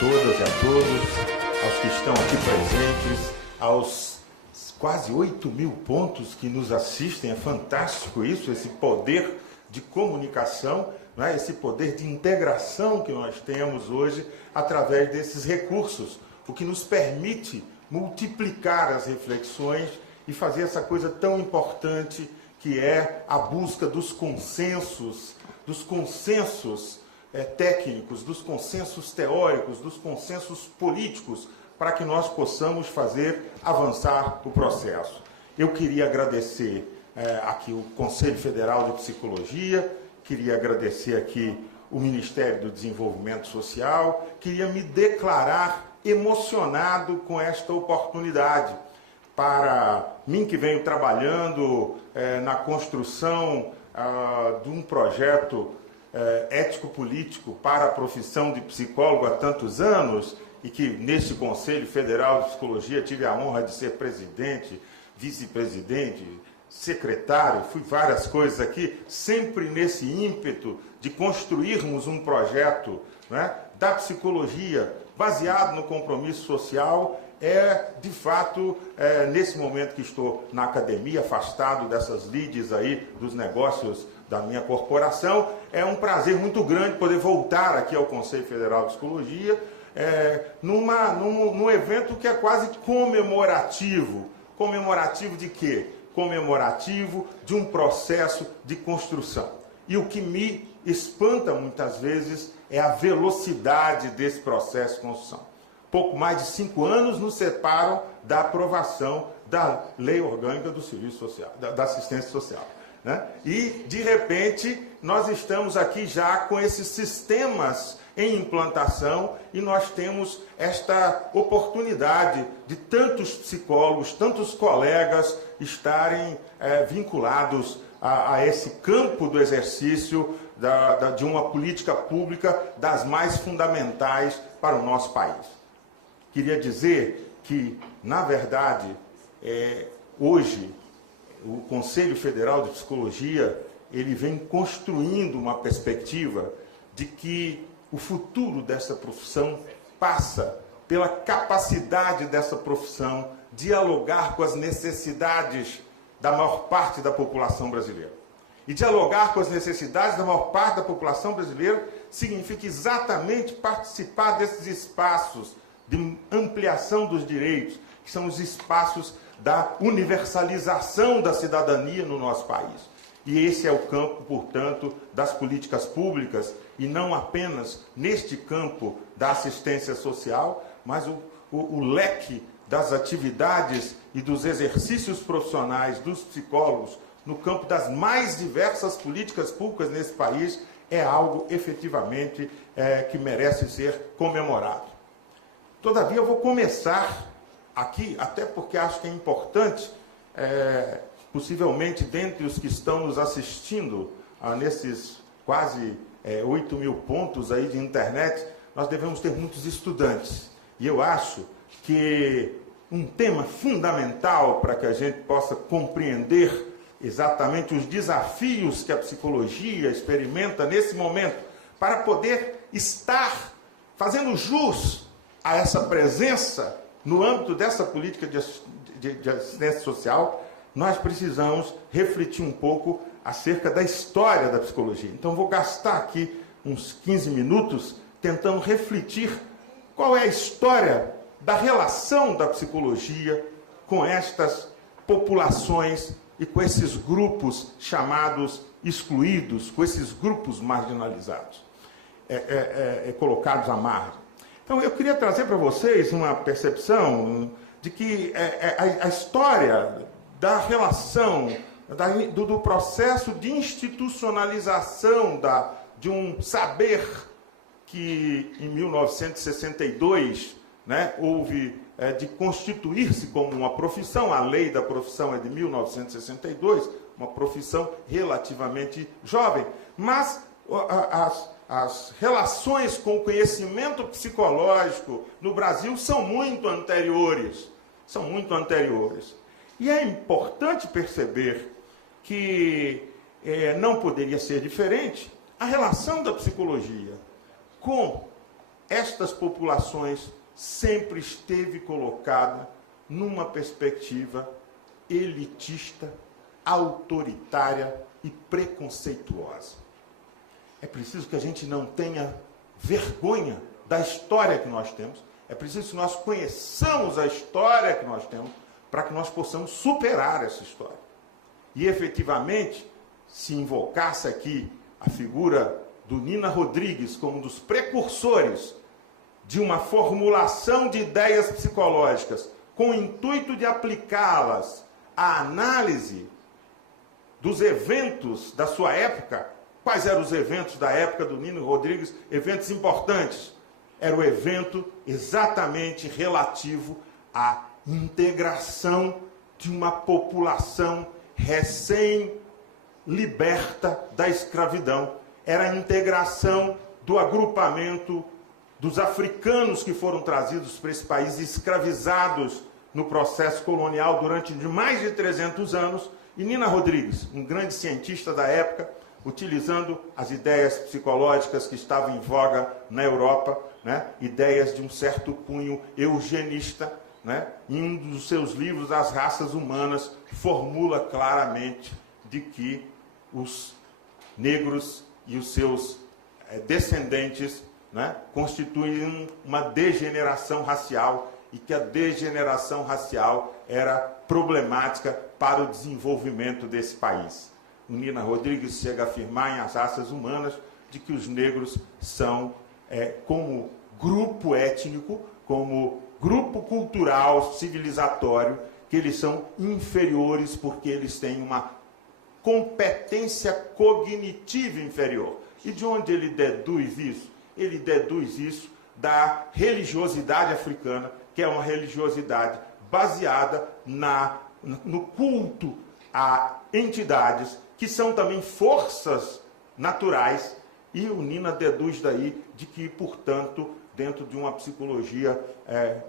todas e a todos, aos que estão aqui presentes, aos quase 8.000 pontos que nos assistem. É fantástico isso, esse poder de comunicação, né? Esse poder de integração que nós temos hoje através desses recursos, o que nos permite multiplicar as reflexões e fazer essa coisa tão importante que é a busca dos consensos técnicos, dos consensos teóricos, dos consensos políticos, para que nós possamos fazer avançar o processo. Eu queria agradecer aqui o Conselho Federal de Psicologia, queria agradecer aqui o Ministério do Desenvolvimento Social, queria me declarar emocionado com esta oportunidade. Para mim, que venho trabalhando na construção de um projeto ético-político para a profissão de psicólogo há tantos anos, e que neste Conselho Federal de Psicologia tive a honra de ser presidente, vice-presidente, secretário, fui várias coisas aqui, sempre nesse ímpeto de construirmos um projeto, né, da psicologia baseado no compromisso social. De fato, nesse momento que estou na academia, afastado dessas lides aí dos negócios da minha corporação, é um prazer muito grande poder voltar aqui ao Conselho Federal de Psicologia, num evento que é quase comemorativo. Comemorativo de quê? Comemorativo de um processo de construção. E o que me espanta muitas vezes é a velocidade desse processo de construção. Pouco mais de 5 anos nos separam da aprovação da Lei Orgânica do Serviço Social, da Assistência Social, né? E, de repente, nós estamos aqui já com esses sistemas em implantação e nós temos esta oportunidade de tantos psicólogos, tantos colegas estarem vinculados a esse campo do exercício de uma política pública das mais fundamentais para o nosso país. Queria dizer que, na verdade, hoje, o Conselho Federal de Psicologia ele vem construindo uma perspectiva de que o futuro dessa profissão passa pela capacidade dessa profissão dialogar com as necessidades da maior parte da população brasileira. E dialogar com as necessidades da maior parte da população brasileira significa exatamente participar desses espaços de ampliação dos direitos, que são os espaços da universalização da cidadania no nosso país. E esse é o campo, portanto, das políticas públicas, e não apenas neste campo da assistência social, mas o leque das atividades e dos exercícios profissionais dos psicólogos no campo das mais diversas políticas públicas nesse país é algo efetivamente que merece ser comemorado. Todavia, eu vou começar aqui, até porque acho que é importante, possivelmente, dentre os que estão nos assistindo nesses quase 8.000 pontos aí de internet, nós devemos ter muitos estudantes. E eu acho que um tema fundamental para que a gente possa compreender exatamente os desafios que a psicologia experimenta nesse momento, para poder estar fazendo jus a essa presença no âmbito dessa política de assistência social, nós precisamos refletir um pouco acerca da história da psicologia. Então, vou gastar aqui uns 15 minutos tentando refletir qual é a história da relação da psicologia com estas populações e com esses grupos chamados excluídos, com esses grupos marginalizados, colocados à margem. Então, eu queria trazer para vocês uma percepção de que a história da relação, do processo de institucionalização de um saber que, em 1962, né, houve de constituir-se como uma profissão. A lei da profissão é de 1962, uma profissão relativamente jovem, mas as relações com o conhecimento psicológico no Brasil são muito anteriores. E é importante perceber que não poderia ser diferente a relação da psicologia com estas populações sempre esteve colocada numa perspectiva elitista, autoritária e preconceituosa. É preciso que a gente não tenha vergonha da história que nós temos, é preciso que nós conheçamos a história que nós temos para que nós possamos superar essa história. E, efetivamente, se invocasse aqui a figura do Nina Rodrigues como um dos precursores de uma formulação de ideias psicológicas com o intuito de aplicá-las à análise dos eventos da sua época. Quais eram os eventos da época do Nina Rodrigues? Eventos importantes. Era o evento exatamente relativo à integração de uma população recém-liberta da escravidão. Era a integração do agrupamento dos africanos que foram trazidos para esse país, escravizados no processo colonial durante mais de 300 anos. E Nina Rodrigues, um grande cientista da época, utilizando as ideias psicológicas que estavam em voga na Europa, né? Ideias de um certo cunho eugenista, né? Em um dos seus livros, As Raças Humanas, formula claramente de que os negros e os seus descendentes, né, constituem uma degeneração racial e que a degeneração racial era problemática para o desenvolvimento desse país. Nina Rodrigues chega a afirmar em As Raças Humanas de que os negros são, como grupo étnico, como grupo cultural, civilizatório, que eles são inferiores porque eles têm uma competência cognitiva inferior. E de onde ele deduz isso? Ele deduz isso da religiosidade africana, que é uma religiosidade baseada no culto a entidades que são também forças naturais, e o Nina deduz daí de que, portanto, dentro de uma psicologia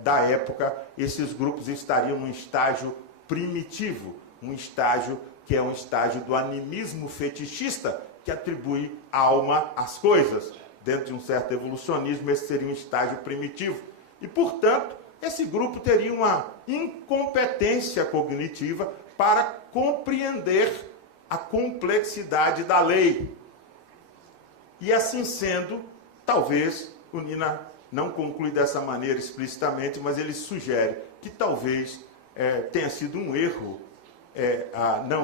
da época, esses grupos estariam num estágio primitivo, um estágio que é um estágio do animismo fetichista, que atribui alma às coisas. Dentro de um certo evolucionismo, esse seria um estágio primitivo. E, portanto, esse grupo teria uma incompetência cognitiva para compreender a complexidade da lei. E assim sendo, talvez, o Nina não conclui dessa maneira explicitamente, mas ele sugere que talvez tenha sido um erro,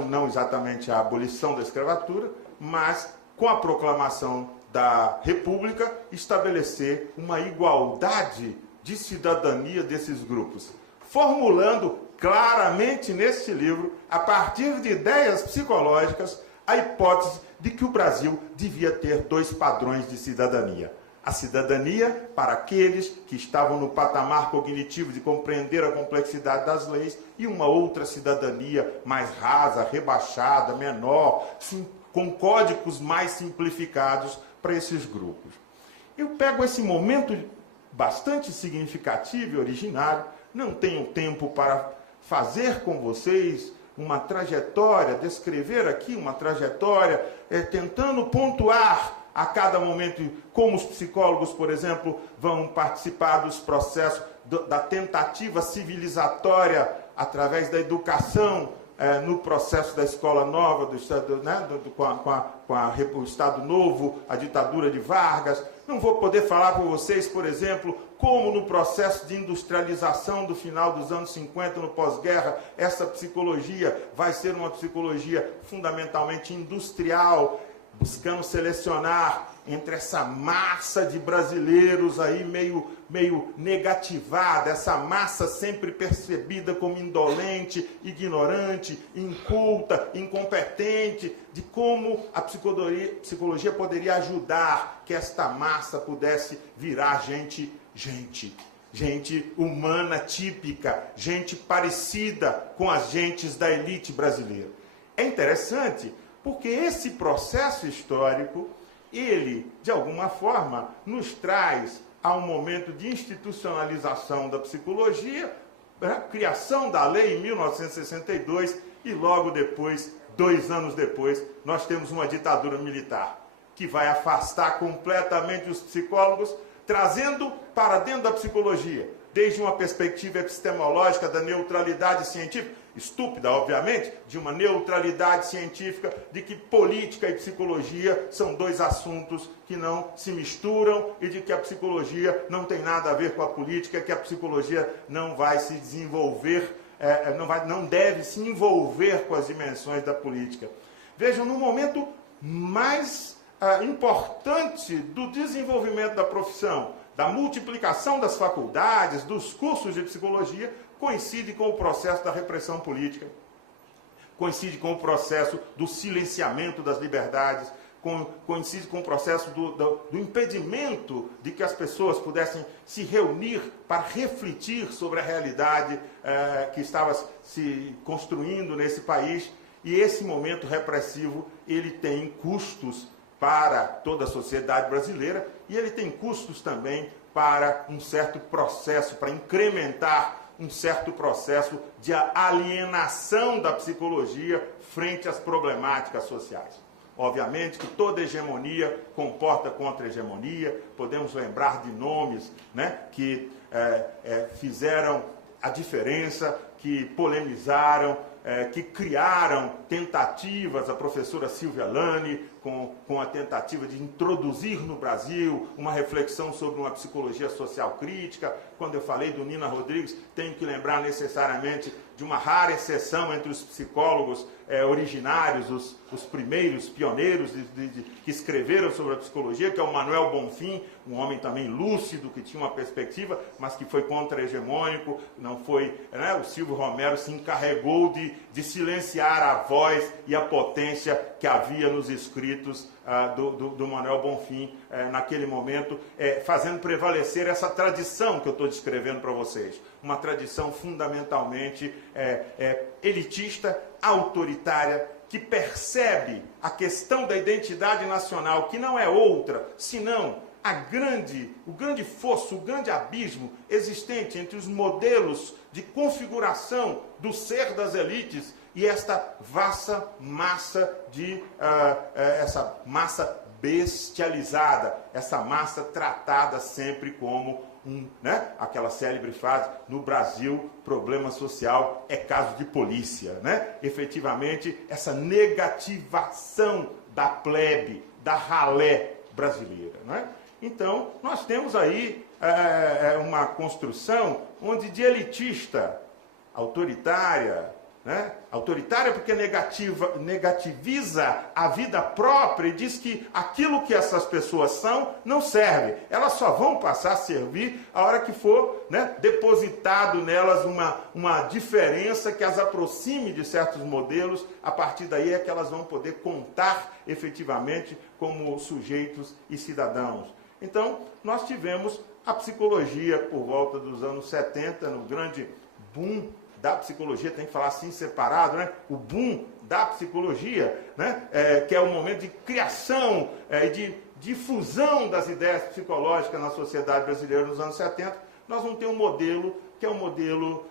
não exatamente a abolição da escravatura, mas com a proclamação da República, estabelecer uma igualdade de cidadania desses grupos, formulando claramente neste livro, a partir de ideias psicológicas, a hipótese de que o Brasil devia ter dois padrões de cidadania. A cidadania para aqueles que estavam no patamar cognitivo de compreender a complexidade das leis, e uma outra cidadania mais rasa, rebaixada, menor, com códigos mais simplificados para esses grupos. Eu pego esse momento bastante significativo e originário, não tenho tempo para fazer com vocês uma trajetória, descrever aqui uma trajetória, tentando pontuar a cada momento como os psicólogos, por exemplo, vão participar dos processos da tentativa civilizatória através da educação, no processo da escola nova, do Estado, né, o Estado Novo, a ditadura de Vargas. Não vou poder falar para vocês, por exemplo, como no processo de industrialização do final dos anos 50, no pós-guerra, essa psicologia vai ser uma psicologia fundamentalmente industrial, buscando selecionar entre essa massa de brasileiros aí meio negativada, essa massa sempre percebida como indolente, ignorante, inculta, incompetente, de como a psicologia poderia ajudar que esta massa pudesse virar gente humana típica, gente parecida com as gentes da elite brasileira. É interessante porque esse processo histórico, ele, de alguma forma, nos traz a um momento de institucionalização da psicologia, criação da lei em 1962, e logo depois, 2 anos depois, nós temos uma ditadura militar, que vai afastar completamente os psicólogos, trazendo para dentro da psicologia, desde uma perspectiva epistemológica da neutralidade científica, estúpida, obviamente, de uma neutralidade científica, de que política e psicologia são dois assuntos que não se misturam e de que a psicologia não tem nada a ver com a política, que a psicologia não vai se desenvolver, não deve se envolver com as dimensões da política. Vejam, no momento mais importante do desenvolvimento da profissão, da multiplicação das faculdades, dos cursos de psicologia, coincide com o processo da repressão política, coincide com o processo do silenciamento das liberdades, coincide com o processo do impedimento de que as pessoas pudessem se reunir para refletir sobre a realidade que estava se construindo nesse país. E esse momento repressivo, ele tem custos para toda a sociedade brasileira e ele tem custos também para um certo processo, para incrementar um certo processo de alienação da psicologia frente às problemáticas sociais. Obviamente que toda hegemonia comporta contra-hegemonia, podemos lembrar de nomes, né, que fizeram a diferença, que polemizaram, que criaram tentativas, a professora Silvia Lani, com a tentativa de introduzir no Brasil uma reflexão sobre uma psicologia social crítica. Quando eu falei do Nina Rodrigues, tenho que lembrar necessariamente de uma rara exceção entre os psicólogos originários, os primeiros pioneiros que escreveram sobre a psicologia, que é o Manuel Bonfim, um homem também lúcido, que tinha uma perspectiva, mas que foi contra-hegemônico, não foi, né? O Silvio Romero se encarregou de silenciar a voz e a potência que havia nos escritos do Manuel Bonfim naquele momento, fazendo prevalecer essa tradição que eu estou descrevendo para vocês. Uma tradição fundamentalmente elitista, autoritária, que percebe a questão da identidade nacional, que não é outra, senão o grande fosso, o grande abismo existente entre os modelos de configuração do ser das elites e esta vasta massa essa massa bestializada, essa massa tratada sempre como aquela célebre frase: no Brasil, problema social é caso de polícia, né? Efetivamente, essa negativação da plebe, da ralé brasileira, né? Então, nós temos aí uma construção onde de elitista, autoritária, né? Autoritária porque negativiza a vida própria e diz que aquilo que essas pessoas são não serve. Elas só vão passar a servir a hora que for, né, depositado nelas uma diferença que as aproxime de certos modelos. A partir daí é que elas vão poder contar efetivamente como sujeitos e cidadãos. Então, nós tivemos a psicologia por volta dos anos 70, no grande boom da psicologia, tem que falar assim separado, né? O boom da psicologia, né? Que é o momento de criação e de difusão das ideias psicológicas na sociedade brasileira nos anos 70, nós vamos ter um modelo que é o modelo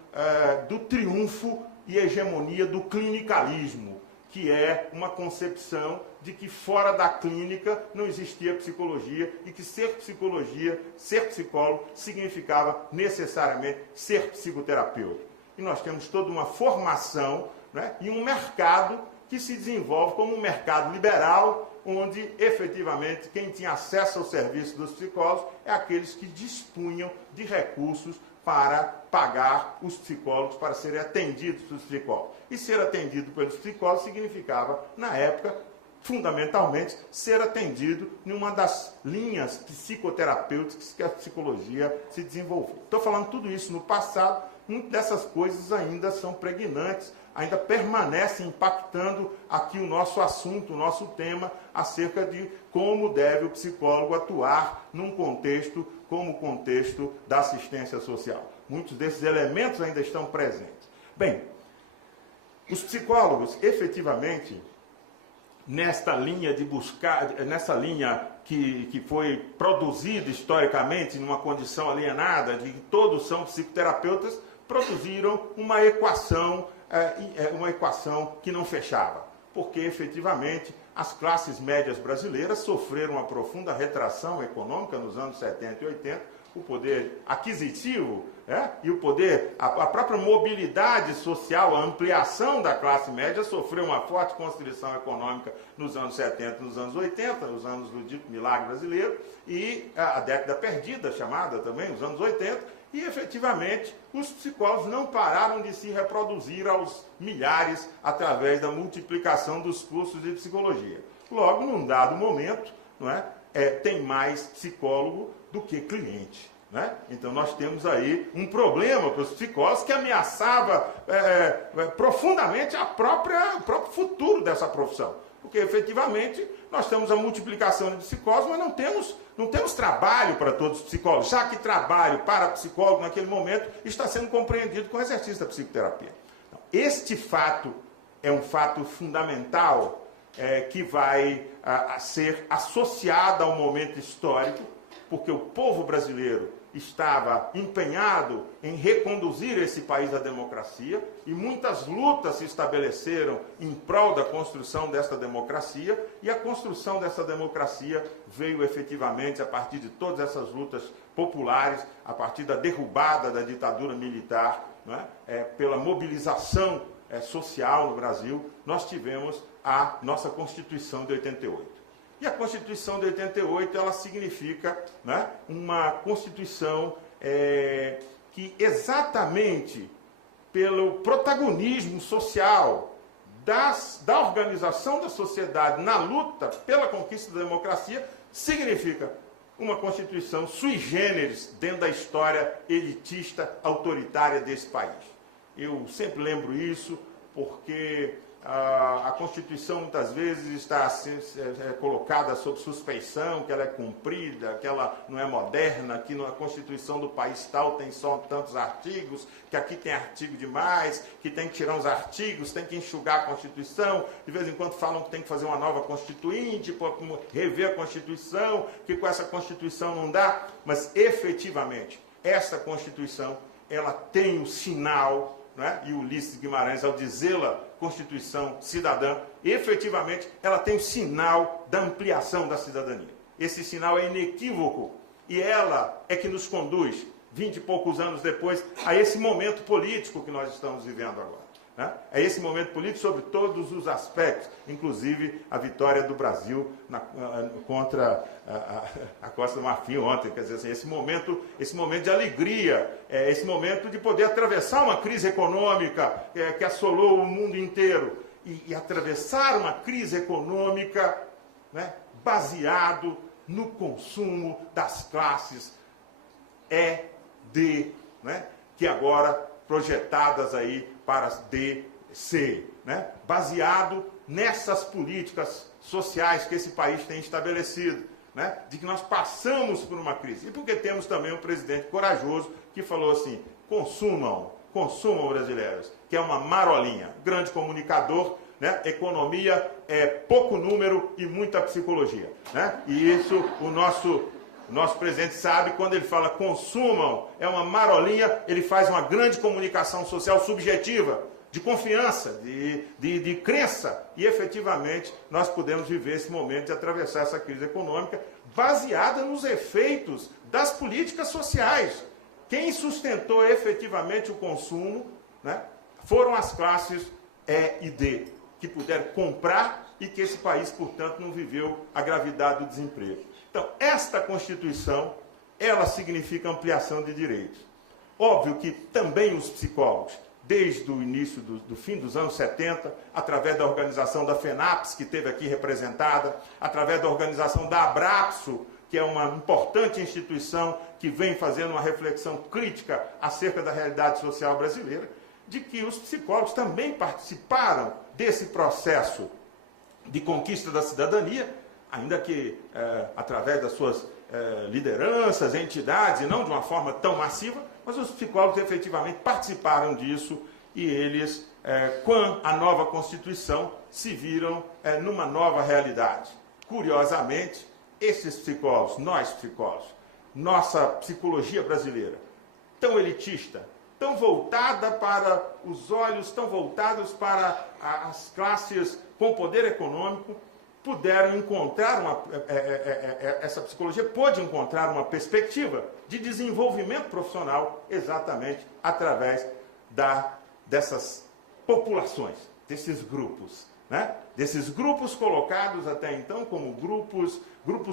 do triunfo e hegemonia do clinicalismo, que é uma concepção de que fora da clínica não existia psicologia e que ser psicologia, ser psicólogo, significava necessariamente ser psicoterapeuta. E nós temos toda uma formação, né, e um mercado que se desenvolve como um mercado liberal, onde efetivamente quem tinha acesso ao serviço dos psicólogos é aqueles que dispunham de recursos para pagar os psicólogos, para serem atendidos pelos psicólogos. E ser atendido pelos psicólogos significava, na época, fundamentalmente, ser atendido em uma das linhas psicoterapêuticas que a psicologia se desenvolveu. Estou falando tudo isso no passado. Muitas dessas coisas ainda são pregnantes, ainda permanecem impactando aqui o nosso assunto, o nosso tema, acerca de como deve o psicólogo atuar num contexto como o contexto da assistência social. Muitos desses elementos ainda estão presentes. Bem, os psicólogos, efetivamente, nesta linha de buscar, nessa linha que foi produzida historicamente numa condição alienada, de que todos são psicoterapeutas, produziram uma equação que não fechava. Porque, efetivamente, as classes médias brasileiras sofreram uma profunda retração econômica nos anos 70 e 80, o poder aquisitivo, e o poder, a própria mobilidade social, a ampliação da classe média sofreu uma forte constrição econômica nos anos 70, nos anos 80, os anos do dito milagre brasileiro, e a década perdida, chamada também, os anos 80, e efetivamente os psicólogos não pararam de se reproduzir aos milhares através da multiplicação dos cursos de psicologia. Logo, num dado momento, tem mais psicólogo do que cliente. Então nós temos aí um problema para os psicólogos que ameaçava profundamente o próprio futuro dessa profissão. Porque efetivamente nós temos a multiplicação de psicólogos, mas não temos trabalho para todos os psicólogos, já que trabalho para psicólogo naquele momento está sendo compreendido com o exercício da psicoterapia. Então, este fato é um fato fundamental que vai ser associado ao momento histórico, porque o povo brasileiro estava empenhado em reconduzir esse país à democracia e muitas lutas se estabeleceram em prol da construção dessa democracia, e a construção dessa democracia veio efetivamente a partir de todas essas lutas populares, a partir da derrubada da ditadura militar, pela mobilização social no Brasil. Nós tivemos a nossa Constituição de 88. E a Constituição de 88, ela significa uma Constituição que exatamente pelo protagonismo social da organização da sociedade na luta pela conquista da democracia, significa uma Constituição sui generis dentro da história elitista, autoritária desse país. Eu sempre lembro isso porque a Constituição muitas vezes está colocada sob suspeição, que ela é cumprida, que ela não é moderna, que a Constituição do país tal tem só tantos artigos, que aqui tem artigo demais, que tem que tirar uns artigos, tem que enxugar a Constituição, de vez em quando falam que tem que fazer uma nova Constituinte, rever a Constituição, que com essa Constituição não dá, mas efetivamente essa Constituição ela tem o sinal, e Ulisses Guimarães, ao dizê-la Constituição cidadã, efetivamente ela tem o sinal da ampliação da cidadania. Esse sinal é inequívoco e ela é que nos conduz, 20 e poucos anos depois, a esse momento político que nós estamos vivendo agora. É esse momento político sobre todos os aspectos, inclusive a vitória do Brasil contra a Costa do Marfim ontem. Quer dizer assim, esse momento de alegria, esse momento de poder atravessar uma crise econômica que assolou o mundo inteiro e atravessar uma crise econômica baseado no consumo das classes ED, que agora projetadas aí para as DC, baseado nessas políticas sociais que esse país tem estabelecido, de que nós passamos por uma crise. E porque temos também um presidente corajoso que falou assim, consumam brasileiros, que é uma marolinha, grande comunicador, economia é pouco número e muita psicologia. E isso o nosso presidente sabe, quando ele fala consumam, é uma marolinha, ele faz uma grande comunicação social subjetiva, de confiança, de crença, e efetivamente nós podemos viver esse momento de atravessar essa crise econômica baseada nos efeitos das políticas sociais. Quem sustentou efetivamente o consumo foram as classes E e D, que puderam comprar e que esse país, portanto, não viveu a gravidade do desemprego. Então, esta Constituição, ela significa ampliação de direitos. Óbvio que também os psicólogos, desde o início do fim dos anos 70, através da organização da FENAPS, que esteve aqui representada, através da organização da Abrapso, que é uma importante instituição que vem fazendo uma reflexão crítica acerca da realidade social brasileira, de que os psicólogos também participaram desse processo de conquista da cidadania, ainda que através das suas lideranças, entidades, e não de uma forma tão massiva, mas os psicólogos efetivamente participaram disso e eles, com a nova Constituição, se viram numa nova realidade. Curiosamente, esses psicólogos, nós psicólogos, nossa psicologia brasileira, tão elitista, tão voltada para os olhos, tão voltados para as classes com poder econômico, puderam encontrar essa psicologia pôde encontrar uma perspectiva de desenvolvimento profissional exatamente através dessas populações, desses grupos, né? Desses grupos colocados até então como grupos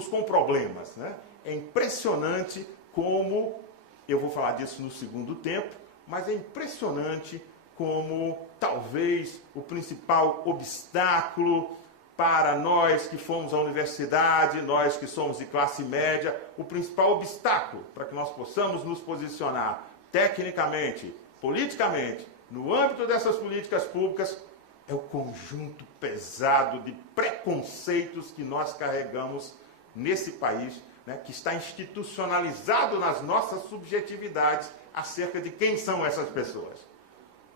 com problemas, né? É impressionante como, eu vou falar disso no segundo tempo, mas é impressionante como talvez o principal obstáculo para nós que fomos à universidade, nós que somos de classe média, o principal obstáculo para que nós possamos nos posicionar tecnicamente, politicamente, no âmbito dessas políticas públicas, é o conjunto pesado de preconceitos que nós carregamos nesse país, né, que está institucionalizado nas nossas subjetividades acerca de quem são essas pessoas.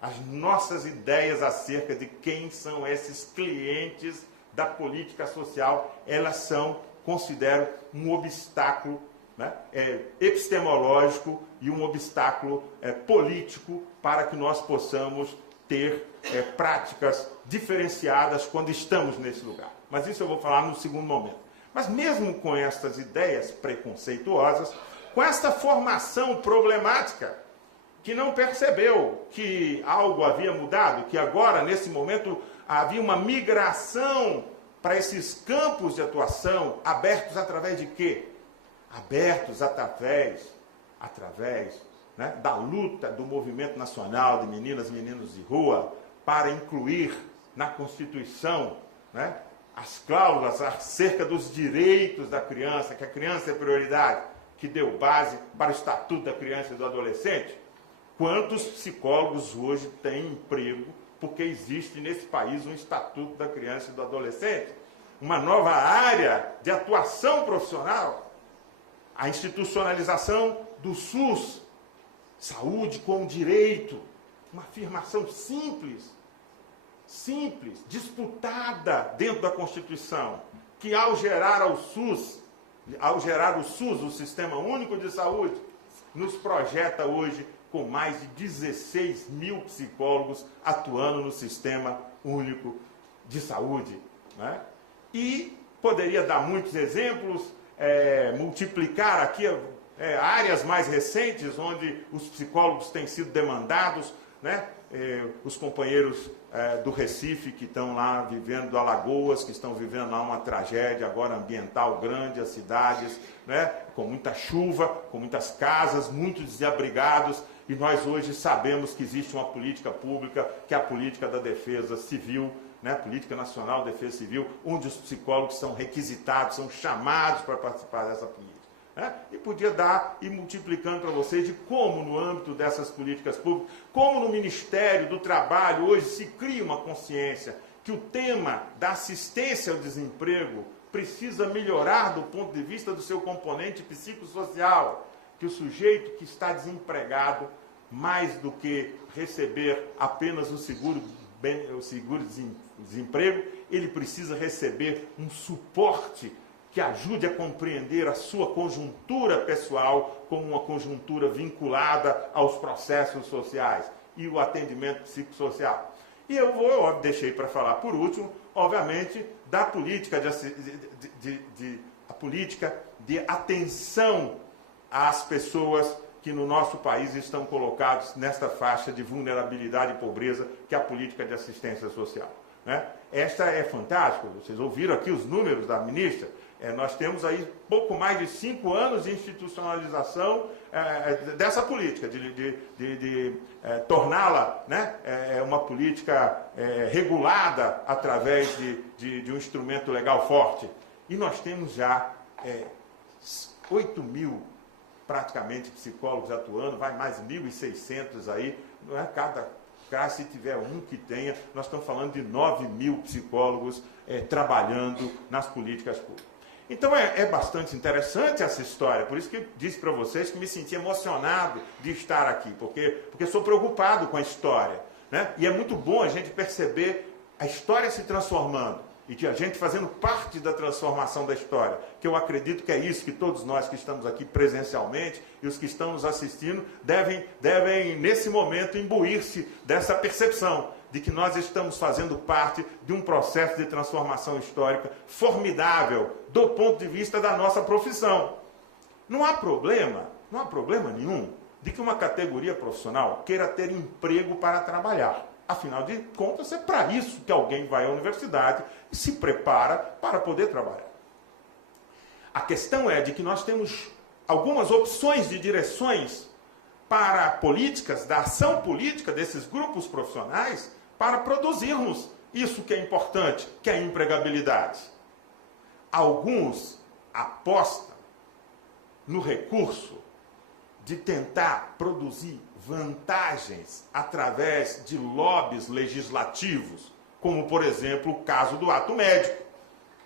As nossas ideias acerca de quem são esses clientes da política social, elas são, considero, um obstáculo, né, epistemológico e um obstáculo político para que nós possamos ter práticas diferenciadas quando estamos nesse lugar. Mas isso eu vou falar no segundo momento. Mas mesmo com estas ideias preconceituosas, com esta formação problemática, que não percebeu que algo havia mudado, que agora, nesse momento, havia uma migração para esses campos de atuação, abertos através de quê? Abertos através né, da luta do movimento nacional de meninas e meninos de rua para incluir na Constituição, né, as cláusulas acerca dos direitos da criança, que a criança é prioridade, que deu base para o Estatuto da Criança e do Adolescente. Quantos psicólogos hoje têm emprego porque existe nesse país um Estatuto da Criança e do Adolescente? Uma nova área de atuação profissional, a institucionalização do SUS, saúde como direito, uma afirmação simples, disputada dentro da Constituição, que ao gerar o SUS, o Sistema Único de Saúde, nos projeta hoje com mais de 16 mil psicólogos atuando no Sistema Único de Saúde, né? E poderia dar muitos exemplos, multiplicar aqui áreas mais recentes onde os psicólogos têm sido demandados, né? Os companheiros do Recife que estão lá vivendo, do Alagoas, que estão vivendo lá uma tragédia agora ambiental grande, as cidades, né? Com muita chuva, com muitas casas, muitos desabrigados, e nós hoje sabemos que existe uma política pública, que é a política da defesa civil, né? Política Nacional de Defesa Civil, onde os psicólogos são requisitados, são chamados para participar dessa política. E podia dar e multiplicando para vocês de como no âmbito dessas políticas públicas, como no Ministério do Trabalho hoje se cria uma consciência que o tema da assistência ao desemprego precisa melhorar do ponto de vista do seu componente psicossocial, que o sujeito que está desempregado, mais do que receber apenas o seguro-desemprego, ele precisa receber um suporte que ajude a compreender a sua conjuntura pessoal como uma conjuntura vinculada aos processos sociais e o atendimento psicossocial. E eu deixei para falar por último, obviamente, da política de atenção às pessoas que no nosso país estão colocados nesta faixa de vulnerabilidade e pobreza, que é a política de assistência social, né? Esta é fantástica, vocês ouviram aqui os números da ministra. Nós temos aí pouco mais de 5 anos de institucionalização dessa política, de torná-la, né, uma política regulada através de um instrumento legal forte. E nós temos já 8 mil, praticamente, psicólogos atuando, vai mais 1.600 aí, não é? Cada classe, se tiver um que tenha, nós estamos falando de 9 mil psicólogos trabalhando nas políticas públicas. Então é bastante interessante essa história, por isso que eu disse para vocês que me senti emocionado de estar aqui, porque sou preocupado com a história, né? E é muito bom a gente perceber a história se transformando e que a gente fazendo parte da transformação da história, que eu acredito que é isso que todos nós que estamos aqui presencialmente e os que estão nos assistindo devem nesse momento imbuir-se dessa percepção de que nós estamos fazendo parte de um processo de transformação histórica formidável do ponto de vista da nossa profissão. Não há problema nenhum de que uma categoria profissional queira ter emprego para trabalhar. Afinal de contas, é para isso que alguém vai à universidade e se prepara para poder trabalhar. A questão é de que nós temos algumas opções de direções para políticas, da ação política desses grupos profissionais, para produzirmos isso que é importante, que é a empregabilidade. Alguns apostam no recurso de tentar produzir vantagens através de lobbies legislativos, como, por exemplo, o caso do ato médico,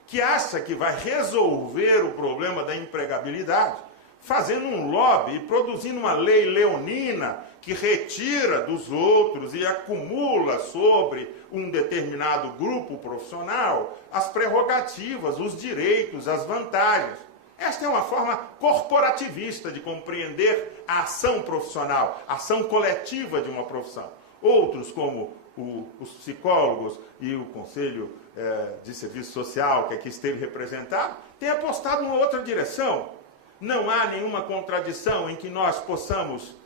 que acha que vai resolver o problema da empregabilidade fazendo um lobby e produzindo uma lei leonina que retira dos outros e acumula sobre um determinado grupo profissional as prerrogativas, os direitos, as vantagens. Esta é uma forma corporativista de compreender a ação profissional, a ação coletiva de uma profissão. Outros, como os psicólogos e o Conselho de Serviço Social, que aqui esteve representado, têm apostado em outra direção. Não há nenhuma contradição em que nós possamos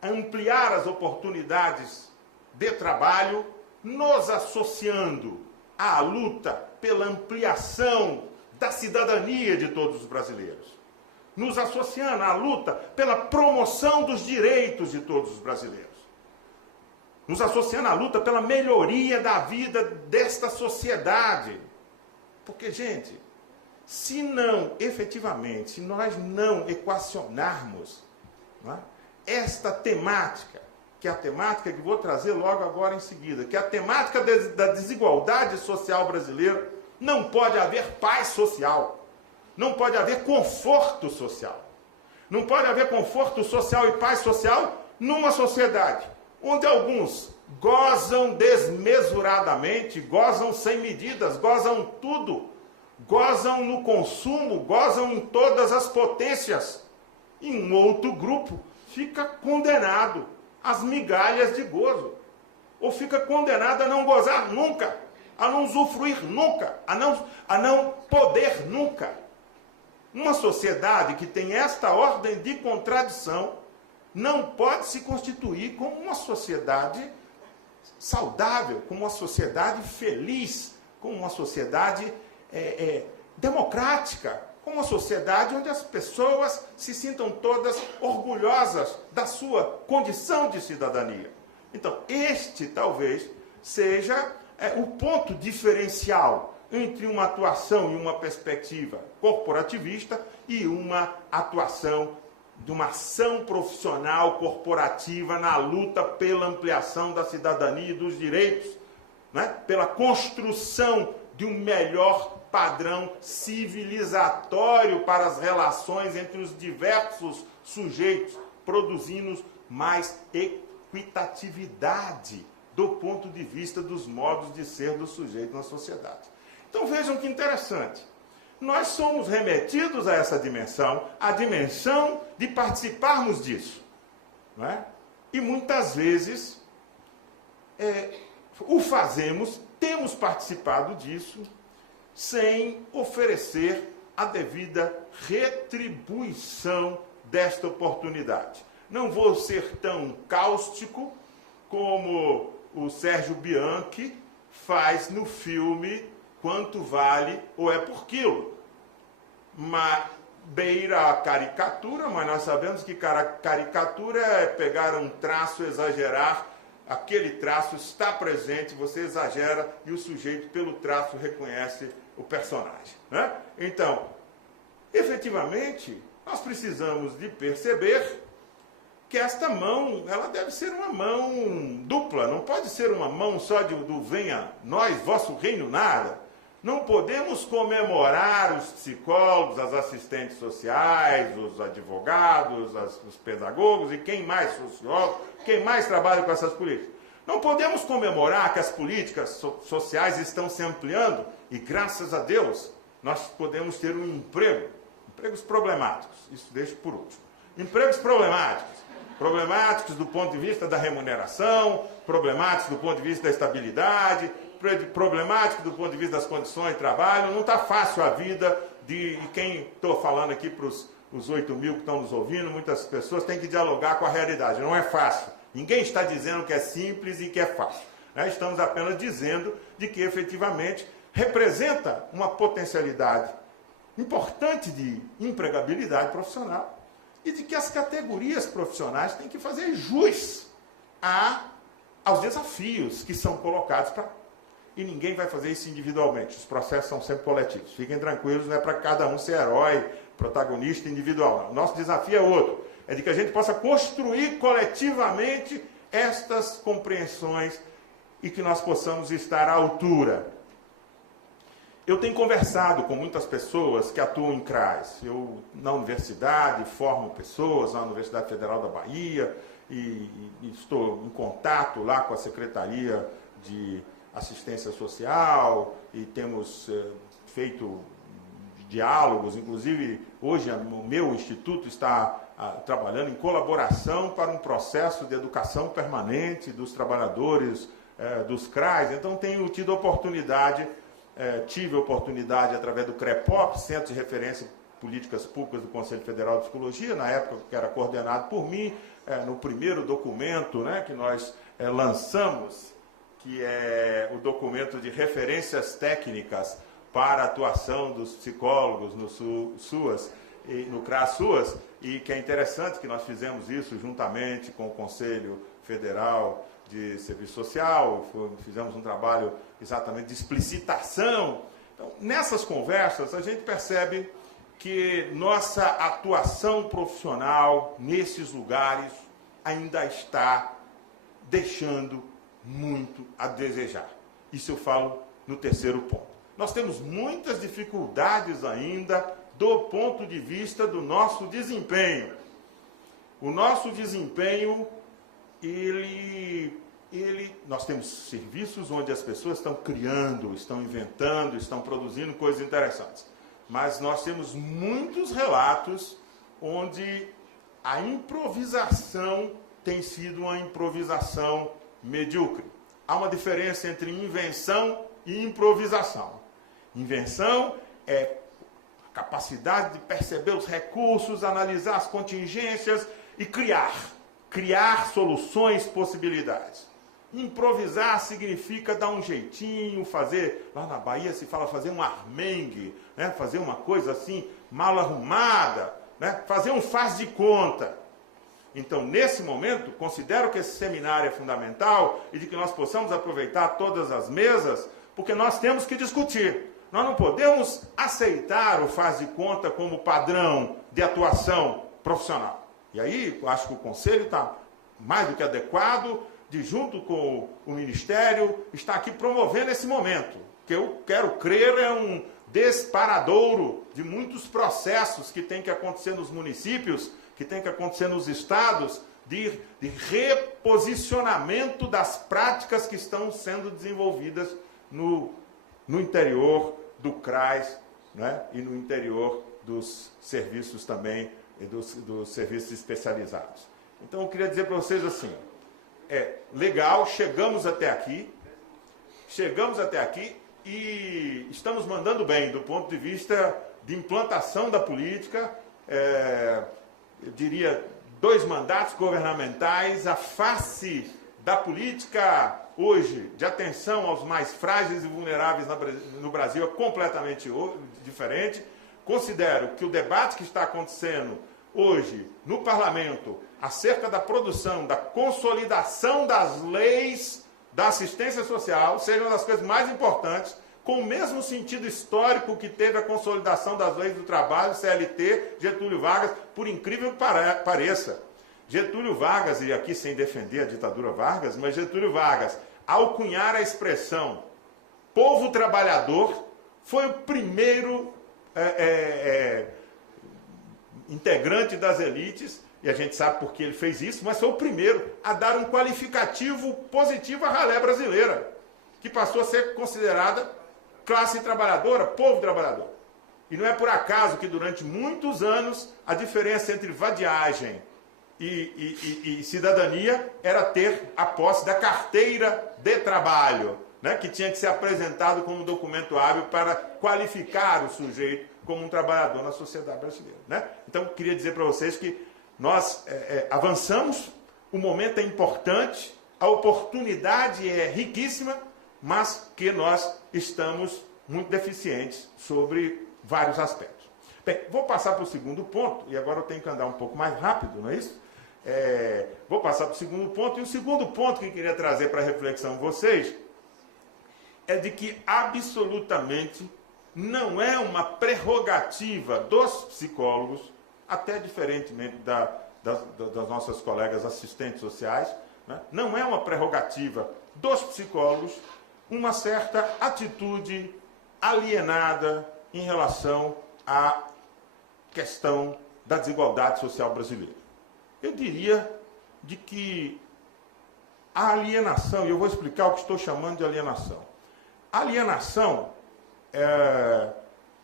ampliar as oportunidades de trabalho, nos associando à luta pela ampliação da cidadania de todos os brasileiros, nos associando à luta pela promoção dos direitos de todos os brasileiros, nos associando à luta pela melhoria da vida desta sociedade. Porque, gente, se não, efetivamente, se nós não equacionarmos, não é, esta temática, que é a temática que vou trazer logo agora em seguida, que é a temática da desigualdade social brasileira, não pode haver paz social, não pode haver conforto social. Não pode haver conforto social e paz social numa sociedade onde alguns gozam desmesuradamente, gozam sem medidas, gozam tudo, gozam no consumo, gozam em todas as potências. E um outro grupo fica condenado às migalhas de gozo, ou fica condenado a não gozar nunca, a não usufruir nunca, a não poder nunca. Uma sociedade que tem esta ordem de contradição não pode se constituir como uma sociedade saudável, como uma sociedade feliz, como uma sociedade democrática, como uma sociedade onde as pessoas se sintam todas orgulhosas da sua condição de cidadania. Então, este talvez seja o ponto diferencial entre uma atuação e uma perspectiva corporativista e uma atuação de uma ação profissional corporativa na luta pela ampliação da cidadania e dos direitos, né? Pela construção de um melhor padrão civilizatório para as relações entre os diversos sujeitos, produzindo mais equitatividade do ponto de vista dos modos de ser do sujeito na sociedade. Então vejam que interessante. Nós somos remetidos a essa dimensão, a dimensão de participarmos disso. Não é? E muitas vezes o fazemos, temos participado disso, sem oferecer a devida retribuição desta oportunidade. Não vou ser tão cáustico como o Sérgio Bianchi faz no filme Quanto Vale ou É por Quilo. Beira a caricatura, mas nós sabemos que caricatura é pegar um traço, exagerar, aquele traço está presente, você exagera e o sujeito, pelo traço, reconhece o personagem. Né? Então, efetivamente, nós precisamos de perceber que esta mão, ela deve ser uma mão dupla, não pode ser uma mão só do venha nós, vosso reino, nada. Não podemos comemorar os psicólogos, as assistentes sociais, os advogados, os pedagogos e quem mais, sociólogos, quem mais trabalha com essas políticas. Não podemos comemorar que as políticas sociais estão se ampliando e, graças a Deus, nós podemos ter um emprego, empregos problemáticos, isso deixo por último. Empregos problemáticos, problemáticos do ponto de vista da remuneração, problemáticos do ponto de vista da estabilidade, problemáticos do ponto de vista das condições de trabalho. Não está fácil a vida de quem estou falando aqui para os 8 mil que estão nos ouvindo, muitas pessoas têm que dialogar com a realidade. Não é fácil. Ninguém está dizendo que é simples e que é fácil. Né? Estamos apenas dizendo de que efetivamente representa uma potencialidade importante de empregabilidade profissional e de que as categorias profissionais têm que fazer jus aos desafios que são colocados para... E ninguém vai fazer isso individualmente. Os processos são sempre coletivos. Fiquem tranquilos, não é para cada um ser herói, protagonista individual. Não. O nosso desafio é outro. É de que a gente possa construir coletivamente estas compreensões e que nós possamos estar à altura. Eu tenho conversado com muitas pessoas que atuam em CRAs. Eu, na universidade, formo pessoas na Universidade Federal da Bahia e estou em contato lá com a Secretaria de Assistência Social e temos feito diálogos. Inclusive, hoje o meu instituto está trabalhando em colaboração para um processo de educação permanente dos trabalhadores dos CRAs. Então, tenho tido oportunidade... tive a oportunidade, através do CREPOP, Centro de Referência Políticas Públicas do Conselho Federal de Psicologia, na época que era coordenado por mim, no primeiro documento, né, que nós lançamos, que é o documento de referências técnicas para a atuação dos psicólogos no SUAS, no CRAS-SUAS, e que é interessante que nós fizemos isso juntamente com o Conselho Federal de Serviço Social, fizemos um trabalho exatamente de explicitação. Então, nessas conversas, a gente percebe que nossa atuação profissional nesses lugares ainda está deixando muito a desejar. Isso eu falo no terceiro ponto. Nós temos muitas dificuldades ainda do ponto de vista do nosso desempenho. O nosso desempenho, nós temos serviços onde as pessoas estão criando, estão inventando, estão produzindo coisas interessantes. Mas nós temos muitos relatos onde a improvisação tem sido uma improvisação medíocre. Há uma diferença entre invenção e improvisação. Invenção é a capacidade de perceber os recursos, analisar as contingências e criar soluções, possibilidades. Improvisar significa dar um jeitinho, fazer, lá na Bahia se fala fazer um armengue, né? Fazer uma coisa assim, mal arrumada, né? Fazer um faz de conta. Então, nesse momento, considero que esse seminário é fundamental e de que nós possamos aproveitar todas as mesas, porque nós temos que discutir. Nós não podemos aceitar o faz de conta como padrão de atuação profissional. E aí, eu acho que o Conselho está mais do que adequado de, junto com o Ministério, estar aqui promovendo esse momento, que eu quero crer é um disparadouro de muitos processos que tem que acontecer nos municípios, que tem que acontecer nos estados, de reposicionamento das práticas que estão sendo desenvolvidas no interior do CRAS, né? E no interior dos serviços também, dos serviços especializados. Então, eu queria dizer para vocês assim, legal, chegamos até aqui e estamos mandando bem do ponto de vista de implantação da política, eu diria 2 mandatos governamentais, a face da política hoje de atenção aos mais frágeis e vulneráveis no Brasil é completamente diferente. Considero que o debate que está acontecendo hoje no Parlamento acerca da produção, da consolidação das leis da assistência social seja uma das coisas mais importantes, com o mesmo sentido histórico que teve a consolidação das leis do trabalho, CLT, Getúlio Vargas, por incrível que pareça. Getúlio Vargas, e aqui sem defender a ditadura Vargas, mas Getúlio Vargas, ao cunhar a expressão povo trabalhador, foi o primeiro integrante das elites, e a gente sabe por que ele fez isso, mas foi o primeiro a dar um qualificativo positivo à ralé brasileira, que passou a ser considerada classe trabalhadora, povo trabalhador. E não é por acaso que durante muitos anos a diferença entre vadiagem e cidadania era ter a posse da carteira de trabalho, né, que tinha que ser apresentado como um documento hábil para qualificar o sujeito como um trabalhador na sociedade brasileira. Né? Então, queria dizer para vocês que nós avançamos, o momento é importante, a oportunidade é riquíssima, mas que nós estamos muito deficientes sobre vários aspectos. Bem, vou passar para o segundo ponto, e agora eu tenho que andar um pouco mais rápido, não é isso? Vou passar para o segundo ponto, e o segundo ponto que eu queria trazer para a reflexão de vocês é de que absolutamente não é uma prerrogativa dos psicólogos, até diferentemente das nossas colegas assistentes sociais, né? Não é uma prerrogativa dos psicólogos uma certa atitude alienada em relação à questão da desigualdade social brasileira. Eu diria de que a alienação, e eu vou explicar o que estou chamando de alienação. A alienação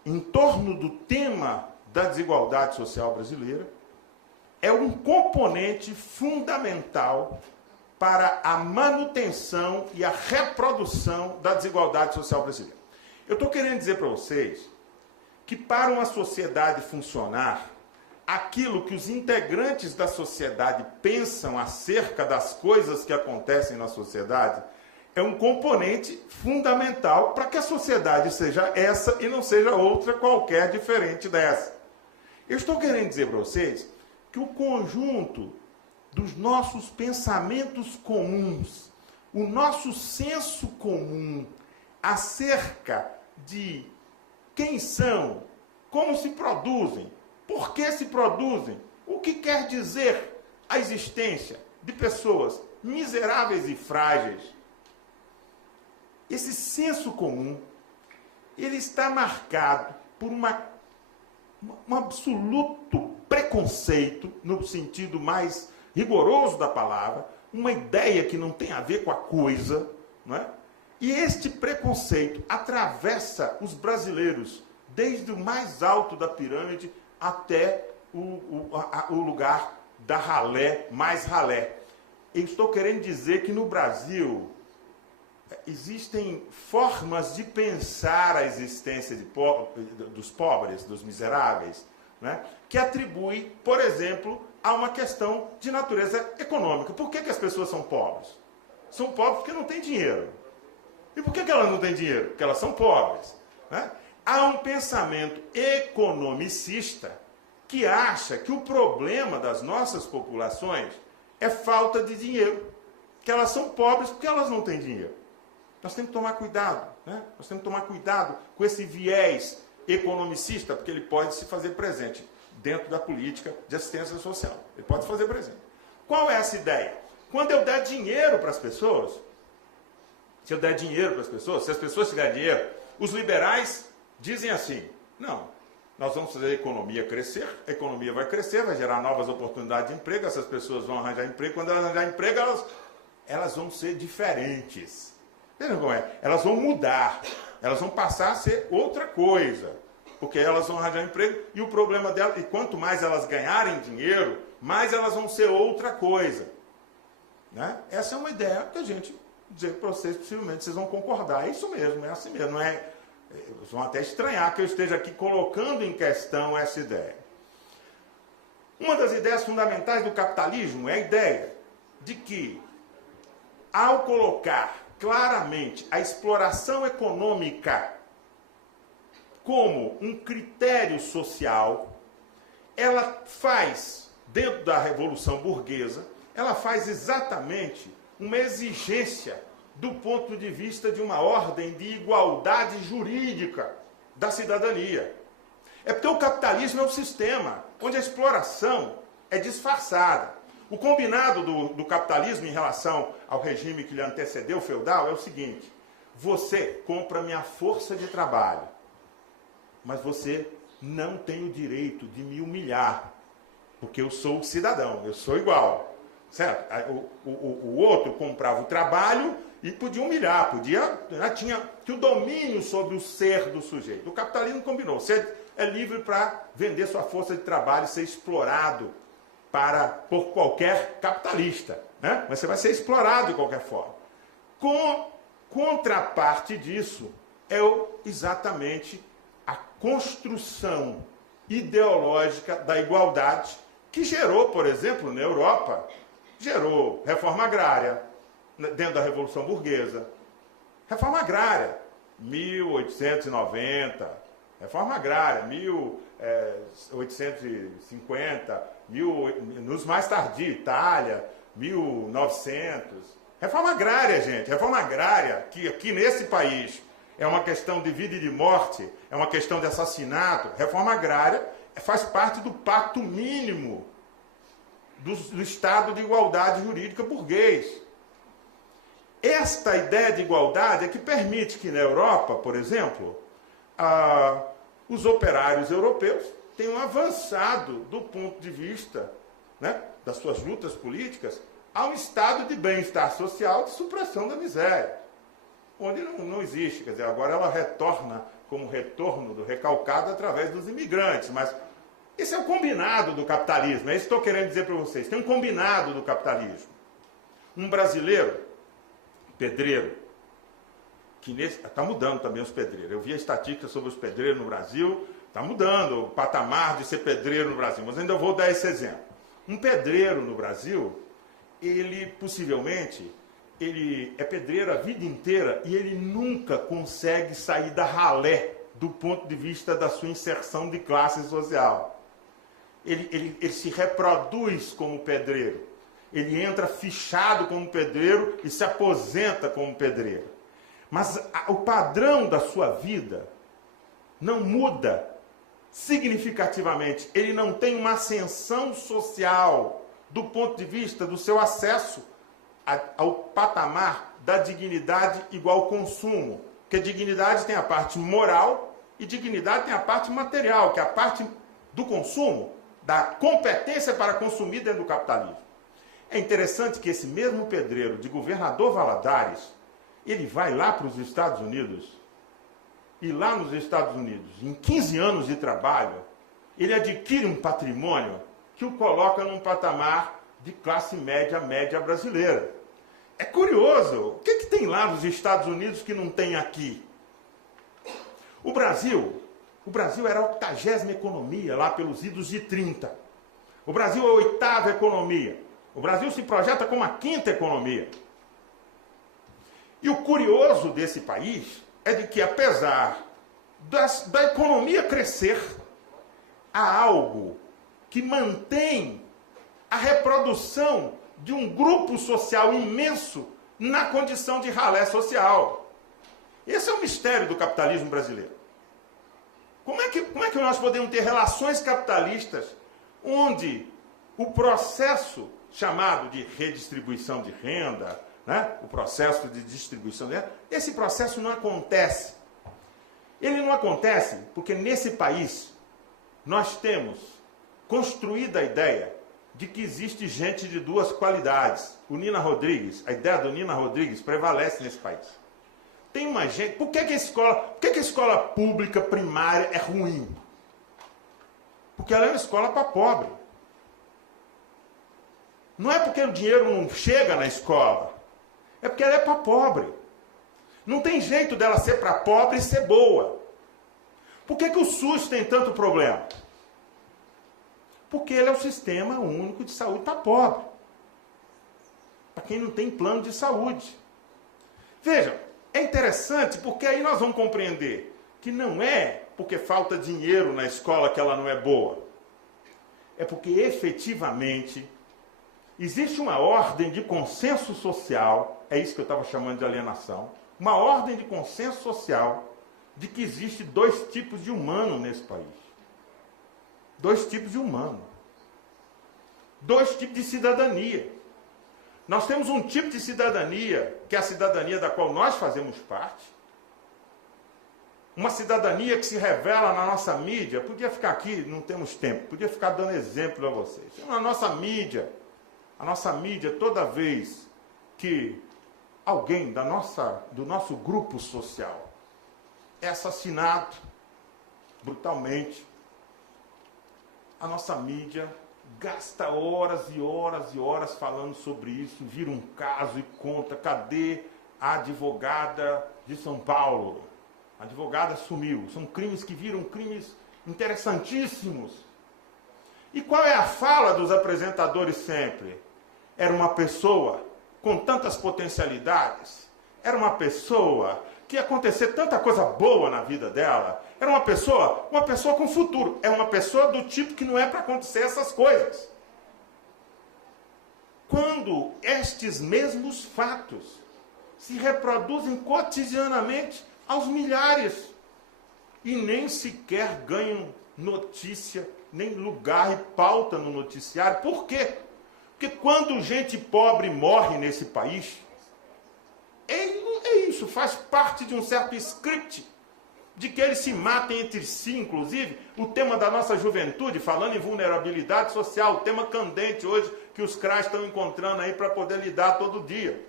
em torno do tema da desigualdade social brasileira é um componente fundamental para a manutenção e a reprodução da desigualdade social brasileira. Eu estou querendo dizer para vocês que para uma sociedade funcionar, aquilo que os integrantes da sociedade pensam acerca das coisas que acontecem na sociedade é um componente fundamental para que a sociedade seja essa e não seja outra qualquer diferente dessa. Eu estou querendo dizer para vocês que o conjunto dos nossos pensamentos comuns, o nosso senso comum acerca de quem são, como se produzem, por que se produzem, o que quer dizer a existência de pessoas miseráveis e frágeis. Esse senso comum, ele está marcado por um absoluto preconceito, no sentido mais rigoroso da palavra, uma ideia que não tem a ver com a coisa, não é? E este preconceito atravessa os brasileiros, desde o mais alto da pirâmide até o lugar da ralé, mais ralé. Eu estou querendo dizer que no Brasil existem formas de pensar a existência dos pobres, dos miseráveis, né, que atribui, por exemplo, a uma questão de natureza econômica. Por que as pessoas são pobres? São pobres porque não têm dinheiro. E por que elas não têm dinheiro? Porque elas são pobres. Né? Há um pensamento economicista que acha que o problema das nossas populações é falta de dinheiro. Que elas são pobres porque elas não têm dinheiro. Nós temos que tomar cuidado. Né? Nós temos que tomar cuidado com esse viés economicista, porque ele pode se fazer presente dentro da política de assistência social. Ele pode fazer presente. Qual é essa ideia? Quando eu der dinheiro para as pessoas, se eu der dinheiro para as pessoas, se as pessoas tiverem dinheiro, os liberais dizem assim, não, nós vamos fazer a economia crescer, a economia vai crescer, vai gerar novas oportunidades de emprego, essas pessoas vão arranjar emprego, quando elas arranjarem emprego, elas vão ser diferentes. Entendeu como é? Elas vão mudar, elas vão passar a ser outra coisa, porque elas vão arranjar emprego e o problema delas, e quanto mais elas ganharem dinheiro, mais elas vão ser outra coisa. Né? Essa é uma ideia que a gente dizer para vocês, possivelmente vocês vão concordar, é isso mesmo, é assim mesmo, não é? Vocês vão até estranhar que eu esteja aqui colocando em questão essa ideia. Uma das ideias fundamentais do capitalismo é a ideia de que, ao colocar claramente a exploração econômica como um critério social, ela faz, dentro da Revolução Burguesa, ela faz exatamente uma exigência do ponto de vista de uma ordem de igualdade jurídica da cidadania. É porque o capitalismo é um sistema onde a exploração é disfarçada. O combinado do capitalismo em relação ao regime que lhe antecedeu, feudal, é o seguinte: você compra minha força de trabalho, mas você não tem o direito de me humilhar, porque eu sou cidadão, eu sou igual. Certo? O outro comprava o trabalho e podia humilhar, tinha o domínio sobre o ser do sujeito. O capitalismo combinou, você é livre para vender sua força de trabalho e ser explorado por qualquer capitalista, né? Mas você vai ser explorado de qualquer forma. Contraparte disso é exatamente a construção ideológica da igualdade que gerou, por exemplo, na Europa, gerou reforma agrária, dentro da Revolução Burguesa. Reforma agrária, 1890, reforma agrária, 1850, nos mais tardios, Itália, 1900. Reforma agrária, gente, reforma agrária, que aqui nesse país é uma questão de vida e de morte, é uma questão de assassinato. Reforma agrária faz parte do pacto mínimo do Estado de igualdade jurídica burguês. Esta ideia de igualdade é que permite que na Europa, por exemplo, os operários europeus tenham avançado do ponto de vista, né, das suas lutas políticas a um estado de bem-estar social, de supressão da miséria, onde não existe. Quer dizer, agora ela retorna como retorno do recalcado através dos imigrantes, mas esse é o combinado do capitalismo, é isso que estou querendo dizer para vocês. Tem um combinado do capitalismo. Um brasileiro, pedreiro, que está mudando também os pedreiros. Eu vi a estatística sobre os pedreiros no Brasil, está mudando o patamar de ser pedreiro no Brasil, mas ainda vou dar esse exemplo. Um pedreiro no Brasil, ele possivelmente, ele é pedreiro a vida inteira e ele nunca consegue sair da ralé do ponto de vista da sua inserção de classe social. Ele se reproduz como pedreiro. Ele entra fichado como pedreiro e se aposenta como pedreiro. Mas o padrão da sua vida não muda significativamente. Ele não tem uma ascensão social do ponto de vista do seu acesso ao patamar da dignidade igual ao consumo. Porque dignidade tem a parte moral e dignidade tem a parte material, que é a parte do consumo, da competência para consumir dentro do capitalismo. É interessante que esse mesmo pedreiro de Governador Valadares, ele vai lá para os Estados Unidos, e lá nos Estados Unidos, em 15 anos de trabalho, ele adquire um patrimônio que o coloca num patamar de classe média brasileira. É curioso, o que tem lá nos Estados Unidos que não tem aqui? O Brasil era a 80ª economia lá pelos idos de 30. O Brasil é a 8ª economia. O Brasil se projeta como a 5ª economia. E o curioso desse país é de que, apesar da economia crescer, há algo que mantém a reprodução de um grupo social imenso na condição de ralé social. Esse é o mistério do capitalismo brasileiro. Como é que nós podemos ter relações capitalistas onde o processo chamado de redistribuição de renda, né, o processo de distribuição de renda, esse processo não acontece. Ele não acontece porque nesse país nós temos construído a ideia de que existe gente de duas qualidades. A ideia do Nina Rodrigues prevalece nesse país. Tem uma gente... Por que a escola pública primária é ruim? Porque ela é uma escola para pobre. Não é porque o dinheiro não chega na escola. É porque ela é para pobre. Não tem jeito dela ser para pobre e ser boa. Por que o SUS tem tanto problema? Porque ele é o sistema único de saúde para pobre. Para quem não tem plano de saúde. Vejam, é interessante porque aí nós vamos compreender que não é porque falta dinheiro na escola que ela não é boa. É porque efetivamente existe uma ordem de consenso social, é isso que eu estava chamando de alienação, uma ordem de consenso social de que existe dois tipos de humano nesse país. Dois tipos de humano. Dois tipos de cidadania. Nós temos um tipo de cidadania, que é a cidadania da qual nós fazemos parte. Uma cidadania que se revela na nossa mídia. Podia ficar aqui, não temos tempo, podia ficar dando exemplo a vocês. Na nossa mídia, a nossa mídia, toda vez que alguém do nosso grupo social é assassinado brutalmente, a nossa mídia gasta horas e horas e horas falando sobre isso, vira um caso e conta, cadê a advogada de São Paulo? A advogada sumiu. São crimes que viram crimes interessantíssimos. E qual é a fala dos apresentadores sempre? Era uma pessoa com tantas potencialidades, era uma pessoa que ia acontecer tanta coisa boa na vida dela, era uma pessoa com futuro, é uma pessoa do tipo que não é para acontecer essas coisas. Quando estes mesmos fatos se reproduzem cotidianamente aos milhares e nem sequer ganham notícia, nem lugar e pauta no noticiário. Por quê? Porque quando gente pobre morre nesse país, é isso, faz parte de um certo script, de que eles se matem entre si, inclusive. O tema da nossa juventude, falando em vulnerabilidade social, o tema candente hoje que os CRAs estão encontrando aí para poder lidar todo dia,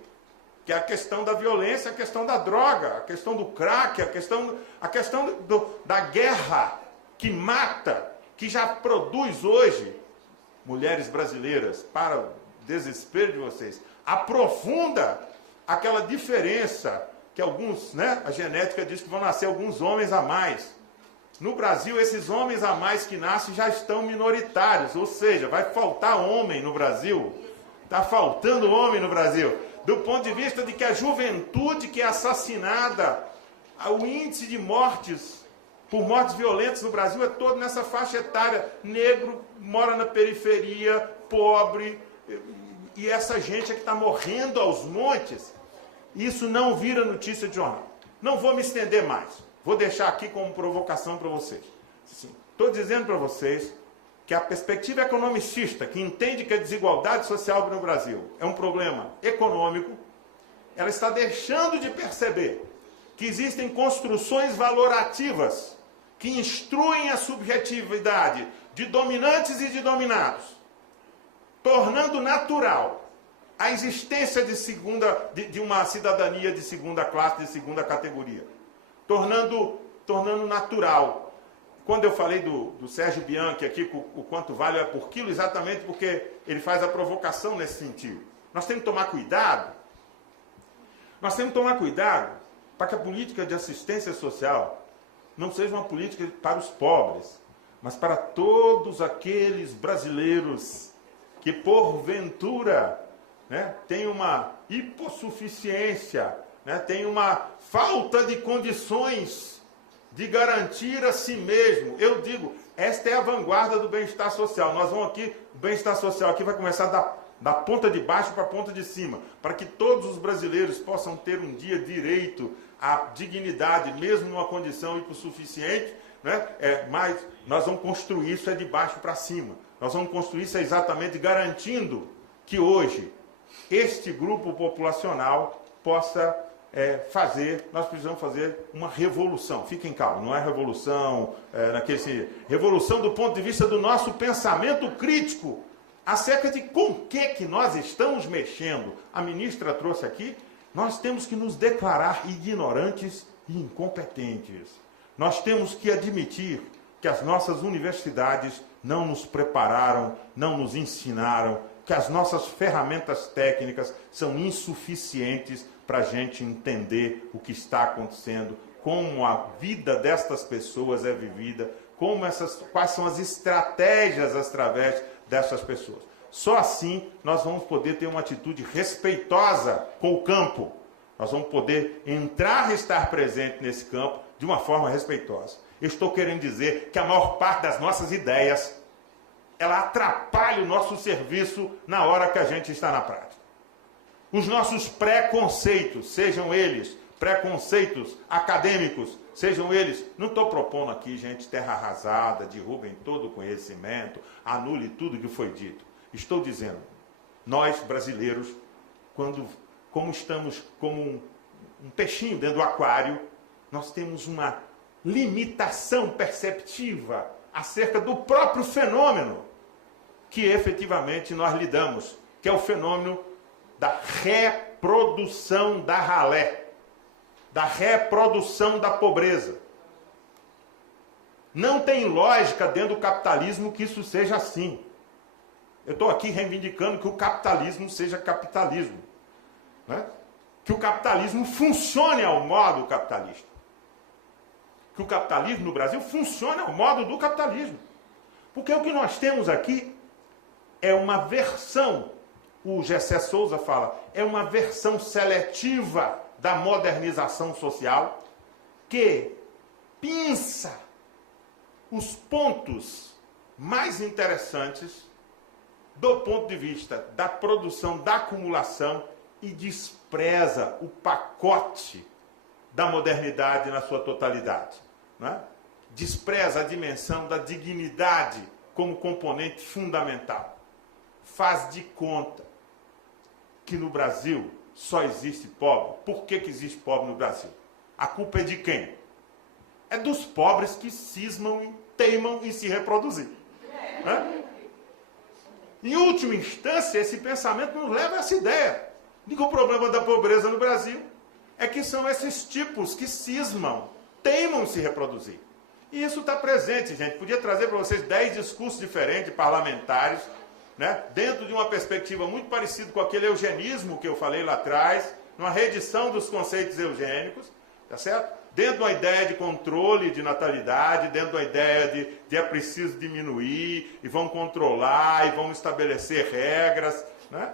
que é a questão da violência, a questão da droga, a questão do crack, a questão da guerra que mata, que já produz hoje mulheres brasileiras, para o desespero de vocês, aprofunda aquela diferença que alguns, né, a genética diz que vão nascer alguns homens a mais. No Brasil, esses homens a mais que nascem já estão minoritários, ou seja, vai faltar homem no Brasil. Está faltando homem no Brasil. Do ponto de vista de que a juventude que é assassinada, o índice de mortes por mortes violentas no Brasil é todo nessa faixa etária. Negro, mora na periferia, pobre, e essa gente é que está morrendo aos montes. Isso não vira notícia de jornal. Não vou me estender mais. Vou deixar aqui como provocação para vocês. Estou dizendo para vocês que a perspectiva economicista, que entende que a desigualdade social no Brasil é um problema econômico, ela está deixando de perceber que existem construções valorativas que instruem a subjetividade de dominantes e de dominados, tornando natural a existência de uma cidadania de segunda classe, de segunda categoria, tornando natural. Quando eu falei do Sérgio Bianchi aqui, o quanto vale é por quilo, exatamente porque ele faz a provocação nesse sentido. Nós temos que tomar cuidado. Nós temos que tomar cuidado para que a política de assistência social não seja uma política para os pobres, mas para todos aqueles brasileiros que, porventura, né, têm uma hipossuficiência, né, têm uma falta de condições de garantir a si mesmo. Eu digo, esta é a vanguarda do bem-estar social. Nós vamos aqui, o bem-estar social aqui vai começar da ponta de baixo para a ponta de cima, para que todos os brasileiros possam ter um dia direito à dignidade, mesmo numa condição hipossuficiente, né? Mas nós vamos construir isso de baixo para cima. Nós vamos construir isso exatamente garantindo que hoje este grupo populacional possa nós precisamos fazer uma revolução. Fiquem calmos, não é revolução revolução do ponto de vista do nosso pensamento crítico acerca de com que nós estamos mexendo. A ministra trouxe aqui, nós temos que nos declarar ignorantes e incompetentes. Nós temos que admitir que as nossas universidades não nos prepararam, não nos ensinaram, que as nossas ferramentas técnicas são insuficientes para a gente entender o que está acontecendo, como a vida destas pessoas é vivida, quais são as estratégias através dessas pessoas. Só assim nós vamos poder ter uma atitude respeitosa com o campo. Nós vamos poder entrar e estar presente nesse campo de uma forma respeitosa. Eu estou querendo dizer que a maior parte das nossas ideias, ela atrapalha o nosso serviço na hora que a gente está na prática. Os nossos preconceitos, sejam eles preconceitos acadêmicos, sejam eles, não estou propondo aqui, gente, terra arrasada, derrubem todo o conhecimento, anule tudo que foi dito. Estou dizendo, nós brasileiros, como estamos como um peixinho dentro do aquário, nós temos uma limitação perceptiva acerca do próprio fenômeno que efetivamente nós lidamos, que é o fenômeno da reprodução da ralé, da reprodução da pobreza. Não tem lógica dentro do capitalismo que isso seja assim. Eu estou aqui reivindicando que o capitalismo seja capitalismo, né? Que o capitalismo funcione ao modo capitalista. Que o capitalismo no Brasil funcione ao modo do capitalismo. Porque o que nós temos aqui é uma versão, o Gessé Souza fala, é uma versão seletiva da modernização social que pinça os pontos mais interessantes do ponto de vista da produção, da acumulação e despreza o pacote da modernidade na sua totalidade, né? Despreza a dimensão da dignidade como componente fundamental. Faz de conta que no Brasil só existe pobre. Por que existe pobre no Brasil? A culpa é de quem? É dos pobres que cismam e teimam em se reproduzir, né? Em última instância, esse pensamento nos leva a essa ideia de que o problema da pobreza no Brasil é que são esses tipos que cismam, teimam em se reproduzir. E isso está presente, gente. Podia trazer para vocês 10 discursos diferentes, parlamentares, né? Dentro de uma perspectiva muito parecida com aquele eugenismo que eu falei lá atrás, numa reedição dos conceitos eugênicos, tá certo? Dentro de uma ideia de controle de natalidade, dentro de uma ideia de é preciso diminuir, e vão controlar, e vão estabelecer regras, né?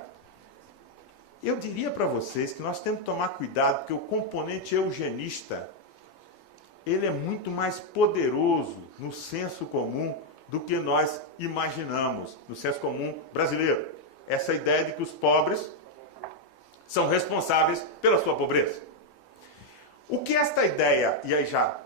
Eu diria para vocês que nós temos que tomar cuidado, porque o componente eugenista, ele é muito mais poderoso no senso comum do que nós imaginamos, no senso comum brasileiro. Essa ideia de que os pobres são responsáveis pela sua pobreza. O que esta ideia, e aí já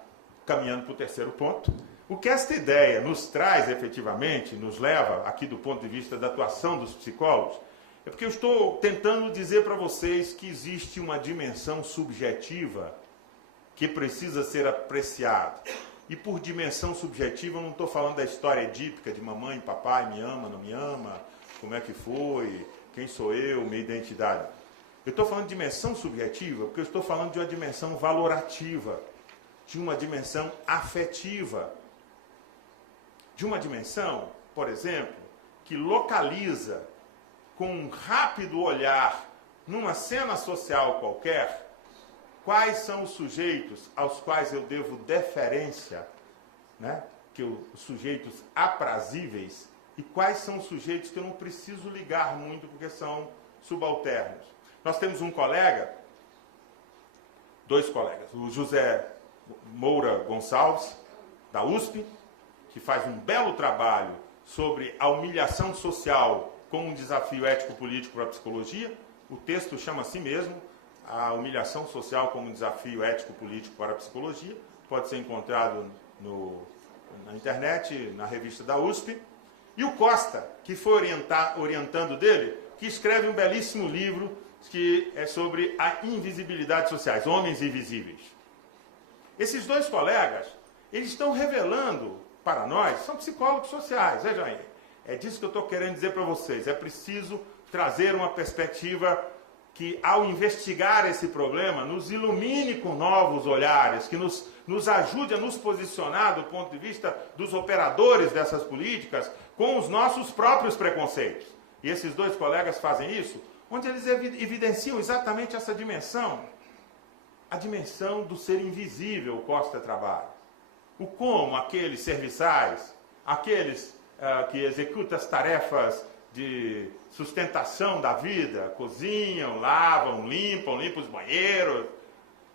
caminhando para o terceiro ponto, o que esta ideia nos traz efetivamente, nos leva aqui do ponto de vista da atuação dos psicólogos, é porque eu estou tentando dizer para vocês que existe uma dimensão subjetiva que precisa ser apreciada. E por dimensão subjetiva eu não estou falando da história edípica de mamãe, papai, me ama, não me ama, como é que foi, quem sou eu, minha identidade. Eu estou falando de dimensão subjetiva porque eu estou falando de uma dimensão valorativa, de uma dimensão afetiva, de uma dimensão, por exemplo, que localiza com um rápido olhar numa cena social qualquer quais são os sujeitos aos quais eu devo deferência, né? Os sujeitos aprazíveis, e quais são os sujeitos que eu não preciso ligar muito porque são subalternos. Nós temos um colega, dois colegas, o José Moura Gonçalves, da USP, que faz um belo trabalho sobre a humilhação social como um desafio ético-político para a psicologia. O texto chama assim mesmo, a humilhação social como um desafio ético-político para a psicologia. Pode ser encontrado na internet, na revista da USP. E o Costa, que foi orientando dele, que escreve um belíssimo livro que é sobre a invisibilidade sociais, homens invisíveis. Esses dois colegas, eles estão revelando para nós, são psicólogos sociais, vejam aí. É disso que eu estou querendo dizer para vocês. É preciso trazer uma perspectiva que, ao investigar esse problema, nos ilumine com novos olhares, que nos ajude a nos posicionar do ponto de vista dos operadores dessas políticas com os nossos próprios preconceitos. E esses dois colegas fazem isso, onde eles evidenciam exatamente essa dimensão, a dimensão do ser invisível, o Costa trabalha. O como aqueles serviçais, aqueles que executam as tarefas de sustentação da vida, cozinham, lavam, limpam os banheiros,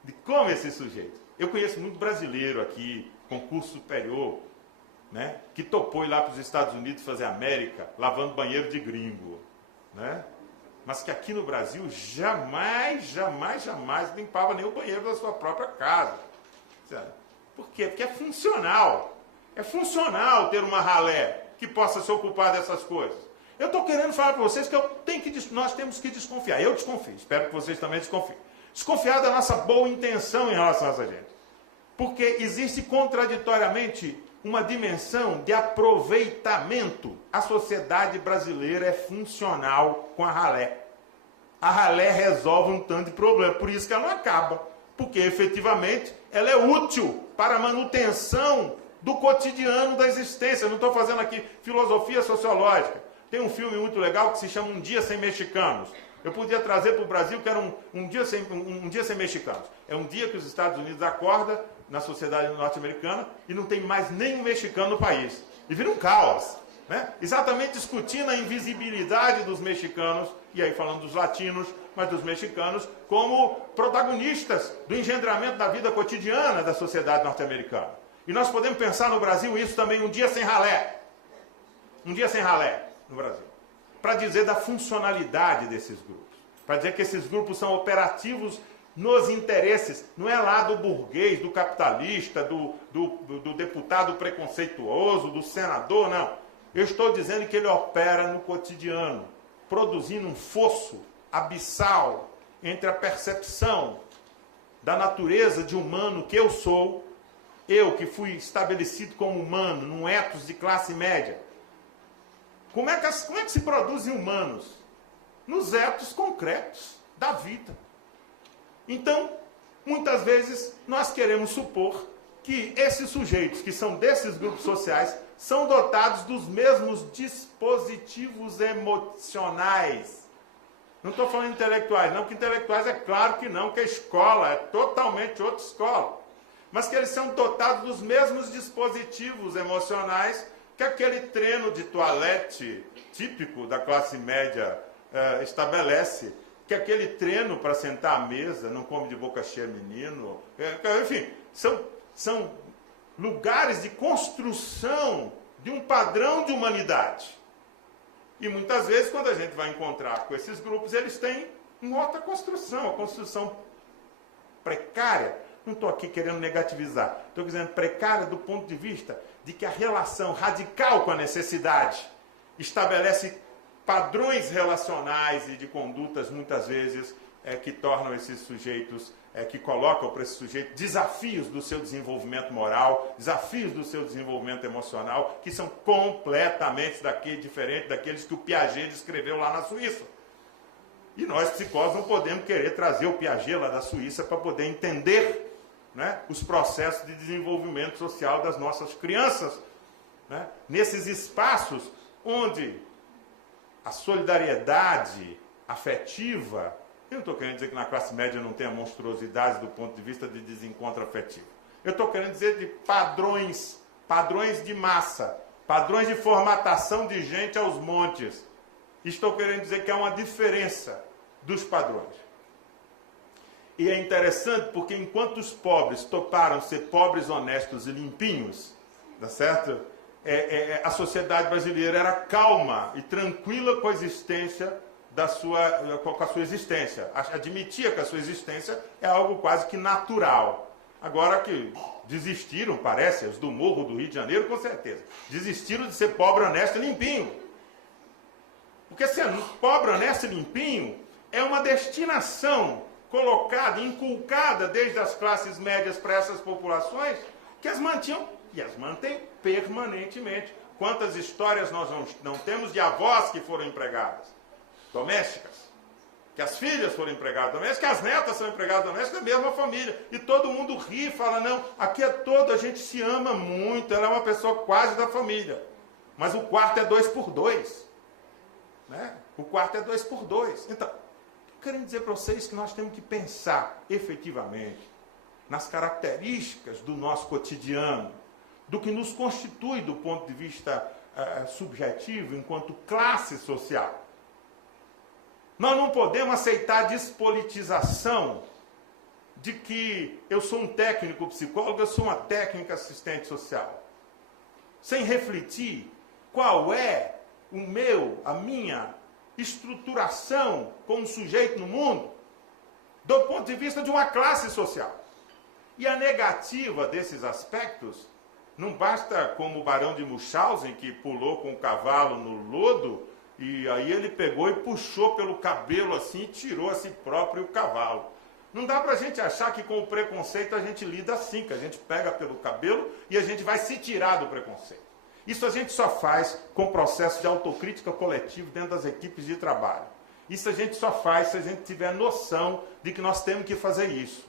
de como esses sujeitos. Eu conheço muito brasileiro aqui, concurso superior, né, que topou ir lá para os Estados Unidos fazer América, lavando banheiro de gringo, né? Mas que aqui no Brasil jamais limpava nem o banheiro da sua própria casa. Por quê? Porque é funcional. É funcional ter uma ralé que possa se ocupar dessas coisas. Eu estou querendo falar para vocês que nós temos que desconfiar. Eu desconfio, espero que vocês também desconfiem. Desconfiar da nossa boa intenção em relação a essa gente. Porque existe contraditoriamente uma dimensão de aproveitamento. A sociedade brasileira é funcional com a ralé. A ralé resolve um tanto de problema, por isso que ela não acaba. Porque efetivamente ela é útil para a manutenção do cotidiano da existência. Eu não estou fazendo aqui filosofia sociológica. Tem um filme muito legal que se chama Um Dia Sem Mexicanos. Eu podia trazer para o Brasil que era um dia sem mexicanos. É um dia que os Estados Unidos acordam na sociedade norte-americana e não tem mais nenhum mexicano no país. E vira um caos, né? Exatamente discutindo a invisibilidade dos mexicanos, e aí falando dos latinos, mas dos mexicanos, como protagonistas do engendramento da vida cotidiana da sociedade norte-americana. E nós podemos pensar no Brasil isso também, um dia sem ralé. Um dia sem ralé no Brasil. Para dizer da funcionalidade desses grupos. Para dizer que esses grupos são operativos nos interesses. Não é lá do burguês, do capitalista, do deputado preconceituoso, do senador, não. Eu estou dizendo que ele opera no cotidiano, produzindo um fosso abissal entre a percepção da natureza de humano que eu sou, eu que fui estabelecido como humano, num ethos de classe média. Como é que se produzem humanos? Nos ethos concretos da vida. Então, muitas vezes, nós queremos supor que esses sujeitos que são desses grupos sociais são dotados dos mesmos dispositivos emocionais. Não estou falando intelectuais, não, porque intelectuais é claro que não, que a escola é totalmente outra escola. Mas que eles são dotados dos mesmos dispositivos emocionais que aquele treino de toalete típico da classe média estabelece, que aquele treino para sentar à mesa, não come de boca cheia menino, enfim, são lugares de construção de um padrão de humanidade. E muitas vezes, quando a gente vai encontrar com esses grupos, eles têm uma outra construção, uma construção precária. Não estou aqui querendo negativizar, estou dizendo precária do ponto de vista de que a relação radical com a necessidade estabelece padrões relacionais e de condutas, muitas vezes, que tornam esses sujeitos, que colocam para esse sujeito desafios do seu desenvolvimento moral, desafios do seu desenvolvimento emocional, que são completamente diferentes daqueles que o Piaget descreveu lá na Suíça. E nós, psicólogos, não podemos querer trazer o Piaget lá da Suíça para poder entender, né, os processos de desenvolvimento social das nossas crianças, né, nesses espaços onde a solidariedade afetiva, eu não estou querendo dizer que na classe média não tenha monstruosidades do ponto de vista de desencontro afetivo. Eu estou querendo dizer de padrões de massa, padrões de formatação de gente aos montes. Estou querendo dizer que há uma diferença dos padrões. E é interessante porque enquanto os pobres toparam ser pobres, honestos e limpinhos, tá certo? A sociedade brasileira era calma e tranquila com a existência com a sua existência. Admitia que a sua existência é algo quase que natural. Agora que desistiram, parece, os do Morro do Rio de Janeiro, com certeza. Desistiram de ser pobre, honesto e limpinho. Porque ser pobre, honesto e limpinho é uma destinação colocada, inculcada desde as classes médias para essas populações, que as mantinham e as mantêm permanentemente. Quantas histórias nós não temos de avós que foram empregadas domésticas, que as filhas foram empregadas domésticas, que as netas são empregadas domésticas da mesma família, e todo mundo ri e fala, não, aqui é todo, a gente se ama muito, ela é uma pessoa quase da família, mas o quarto é 2x2, né? O quarto é 2x2. Então, querendo dizer para vocês que nós temos que pensar efetivamente nas características do nosso cotidiano, do que nos constitui do ponto de vista subjetivo enquanto classe social. Nós não podemos aceitar a despolitização de que eu sou um técnico psicólogo, eu sou uma técnica assistente social, sem refletir qual é a minha estruturação como sujeito no mundo, do ponto de vista de uma classe social. E a negativa desses aspectos não basta como o Barão de Munchausen, que pulou com o cavalo no lodo, e aí ele pegou e puxou pelo cabelo assim e tirou a si próprio o cavalo. Não dá para a gente achar que com o preconceito a gente lida assim, que a gente pega pelo cabelo e a gente vai se tirar do preconceito. Isso a gente só faz com o processo de autocrítica coletivo dentro das equipes de trabalho. Isso a gente só faz se a gente tiver noção de que nós temos que fazer isso.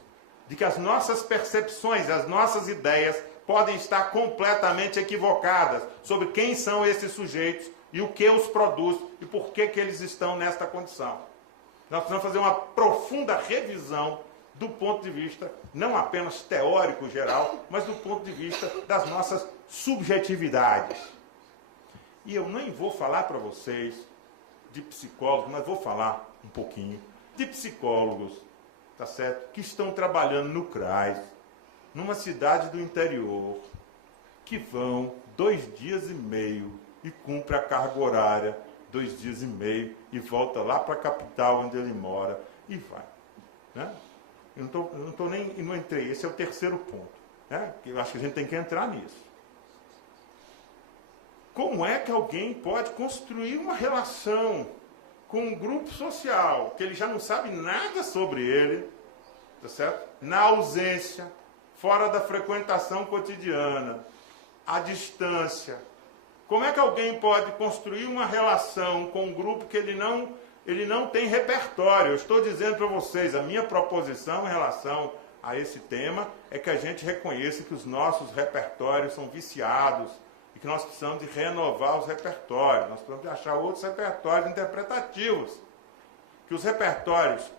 De que as nossas percepções, as nossas ideias podem estar completamente equivocadas sobre quem são esses sujeitos e o que os produz e por que eles estão nesta condição. Nós precisamos fazer uma profunda revisão do ponto de vista, não apenas teórico geral, mas do ponto de vista das nossas subjetividades. E eu nem vou falar para vocês de psicólogos, mas vou falar um pouquinho de psicólogos, tá certo? Que estão trabalhando no CRAS, numa cidade do interior, que vão 2 dias e meio e cumpre a carga horária 2 dias e meio e volta lá para a capital onde ele mora e vai, né? Eu não entrei, esse é o terceiro ponto, né? Eu acho que a gente tem que entrar nisso. Como é que alguém pode construir uma relação com um grupo social que ele já não sabe nada sobre ele, tá certo? Na ausência, fora da frequentação cotidiana, à distância? Como é que alguém pode construir uma relação com um grupo que ele não tem repertório? Eu estou dizendo para vocês, a minha proposição em relação a esse tema é que a gente reconheça que os nossos repertórios são viciados e que nós precisamos de renovar os repertórios, nós precisamos de achar outros repertórios interpretativos. Que os repertórios,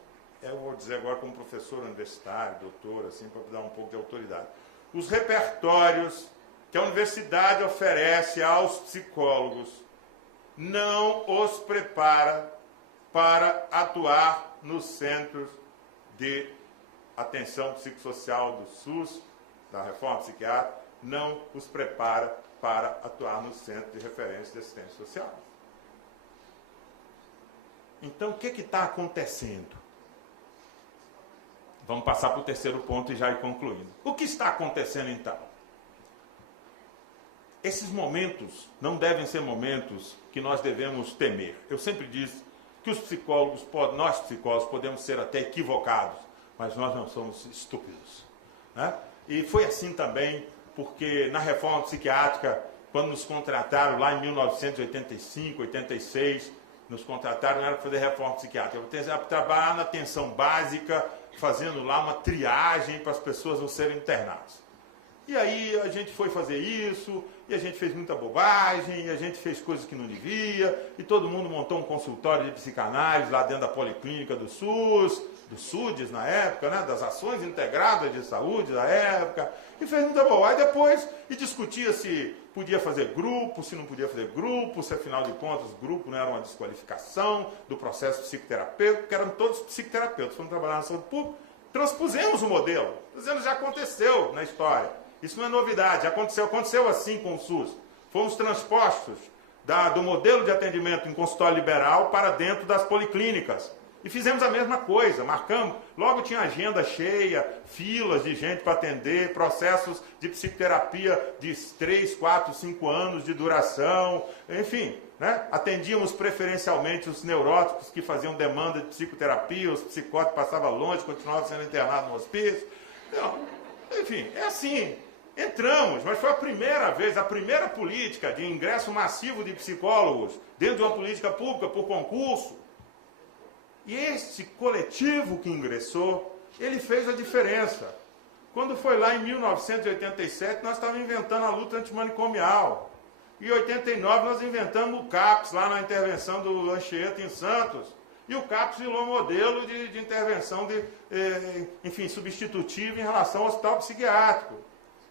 eu vou dizer agora como professor universitário, doutor, assim, para dar um pouco de autoridade. Os repertórios que a universidade oferece aos psicólogos não os prepara para atuar nos centros de atenção psicossocial do SUS, da reforma psiquiátrica, não os prepara para atuar no centro de referência de assistência social. Então, o que está acontecendo? Vamos passar para o terceiro ponto e já ir concluindo. O que está acontecendo, então? Esses momentos não devem ser momentos que nós devemos temer. Eu sempre disse que os psicólogos, nós psicólogos, podemos ser até equivocados, mas nós não somos estúpidos, né? E foi assim também, porque na reforma psiquiátrica, quando nos contrataram lá em 1985, 86, nos contrataram, não era para fazer reforma psiquiátrica, era para trabalhar na atenção básica, fazendo lá uma triagem para as pessoas não serem internadas. E aí a gente foi fazer isso, e a gente fez muita bobagem, e a gente fez coisas que não devia, e todo mundo montou um consultório de psicanálise lá dentro da policlínica do SUS, do SUDES na época, né, das Ações Integradas de Saúde da época, e fez muita bobagem depois, e discutia se podia fazer grupo, se não podia fazer grupo, se afinal de contas o grupo não era uma desqualificação do processo psicoterapêutico, que eram todos psicoterapeutas, fomos trabalhar na saúde pública, transpusemos o modelo, dizendo já aconteceu na história. Isso não é novidade, aconteceu assim com o SUS. Fomos transpostos do modelo de atendimento em consultório liberal para dentro das policlínicas. E fizemos a mesma coisa, marcamos, logo tinha agenda cheia, filas de gente para atender, processos de psicoterapia de 3, 4, 5 anos de duração, enfim, né? Atendíamos preferencialmente os neuróticos que faziam demanda de psicoterapia, os psicóticos passavam longe, continuavam sendo internados no hospício. Então, enfim, é assim. Entramos, mas foi a primeira vez, a primeira política de ingresso massivo de psicólogos dentro de uma política pública por concurso. E esse coletivo que ingressou, ele fez a diferença. Quando foi lá em 1987, nós estávamos inventando a luta antimanicomial. Em 89, nós inventamos o CAPS, lá na intervenção do Anchieta em Santos. E o CAPS virou modelo de intervenção, enfim, substitutiva em relação ao hospital psiquiátrico.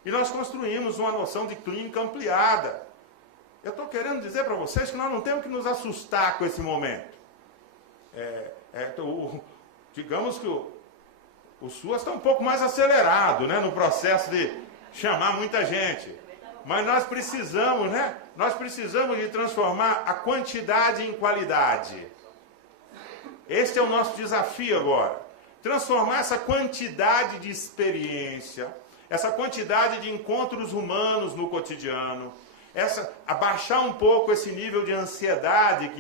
E nós construímos uma noção de clínica ampliada. Eu estou querendo dizer para vocês que nós não temos que nos assustar com esse momento. Digamos que o SUAS está um pouco mais acelerado, né, no processo de chamar muita gente. Mas nós precisamos, né? Nós precisamos de transformar a quantidade em qualidade. Esse é o nosso desafio agora. Transformar essa quantidade de experiência, essa quantidade de encontros humanos no cotidiano, abaixar um pouco esse nível de ansiedade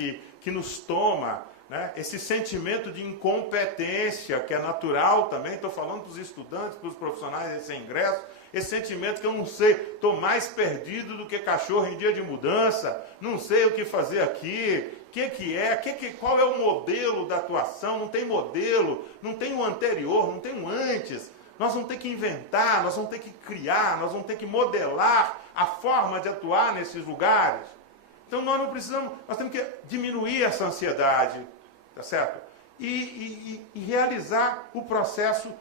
que nos toma, né? Esse sentimento de incompetência, que é natural também, estou falando para os estudantes, para os profissionais desse ingresso, esse sentimento que eu não sei, estou mais perdido do que cachorro em dia de mudança, não sei o que fazer aqui, qual é o modelo da atuação, não tem modelo, não tem um anterior, não tem um antes. nós vamos ter que inventar, nós vamos ter que criar, nós vamos ter que modelar a forma de atuar nesses lugares. Então nós não precisamos, nós temos que diminuir essa ansiedade, tá certo? E realizar o processo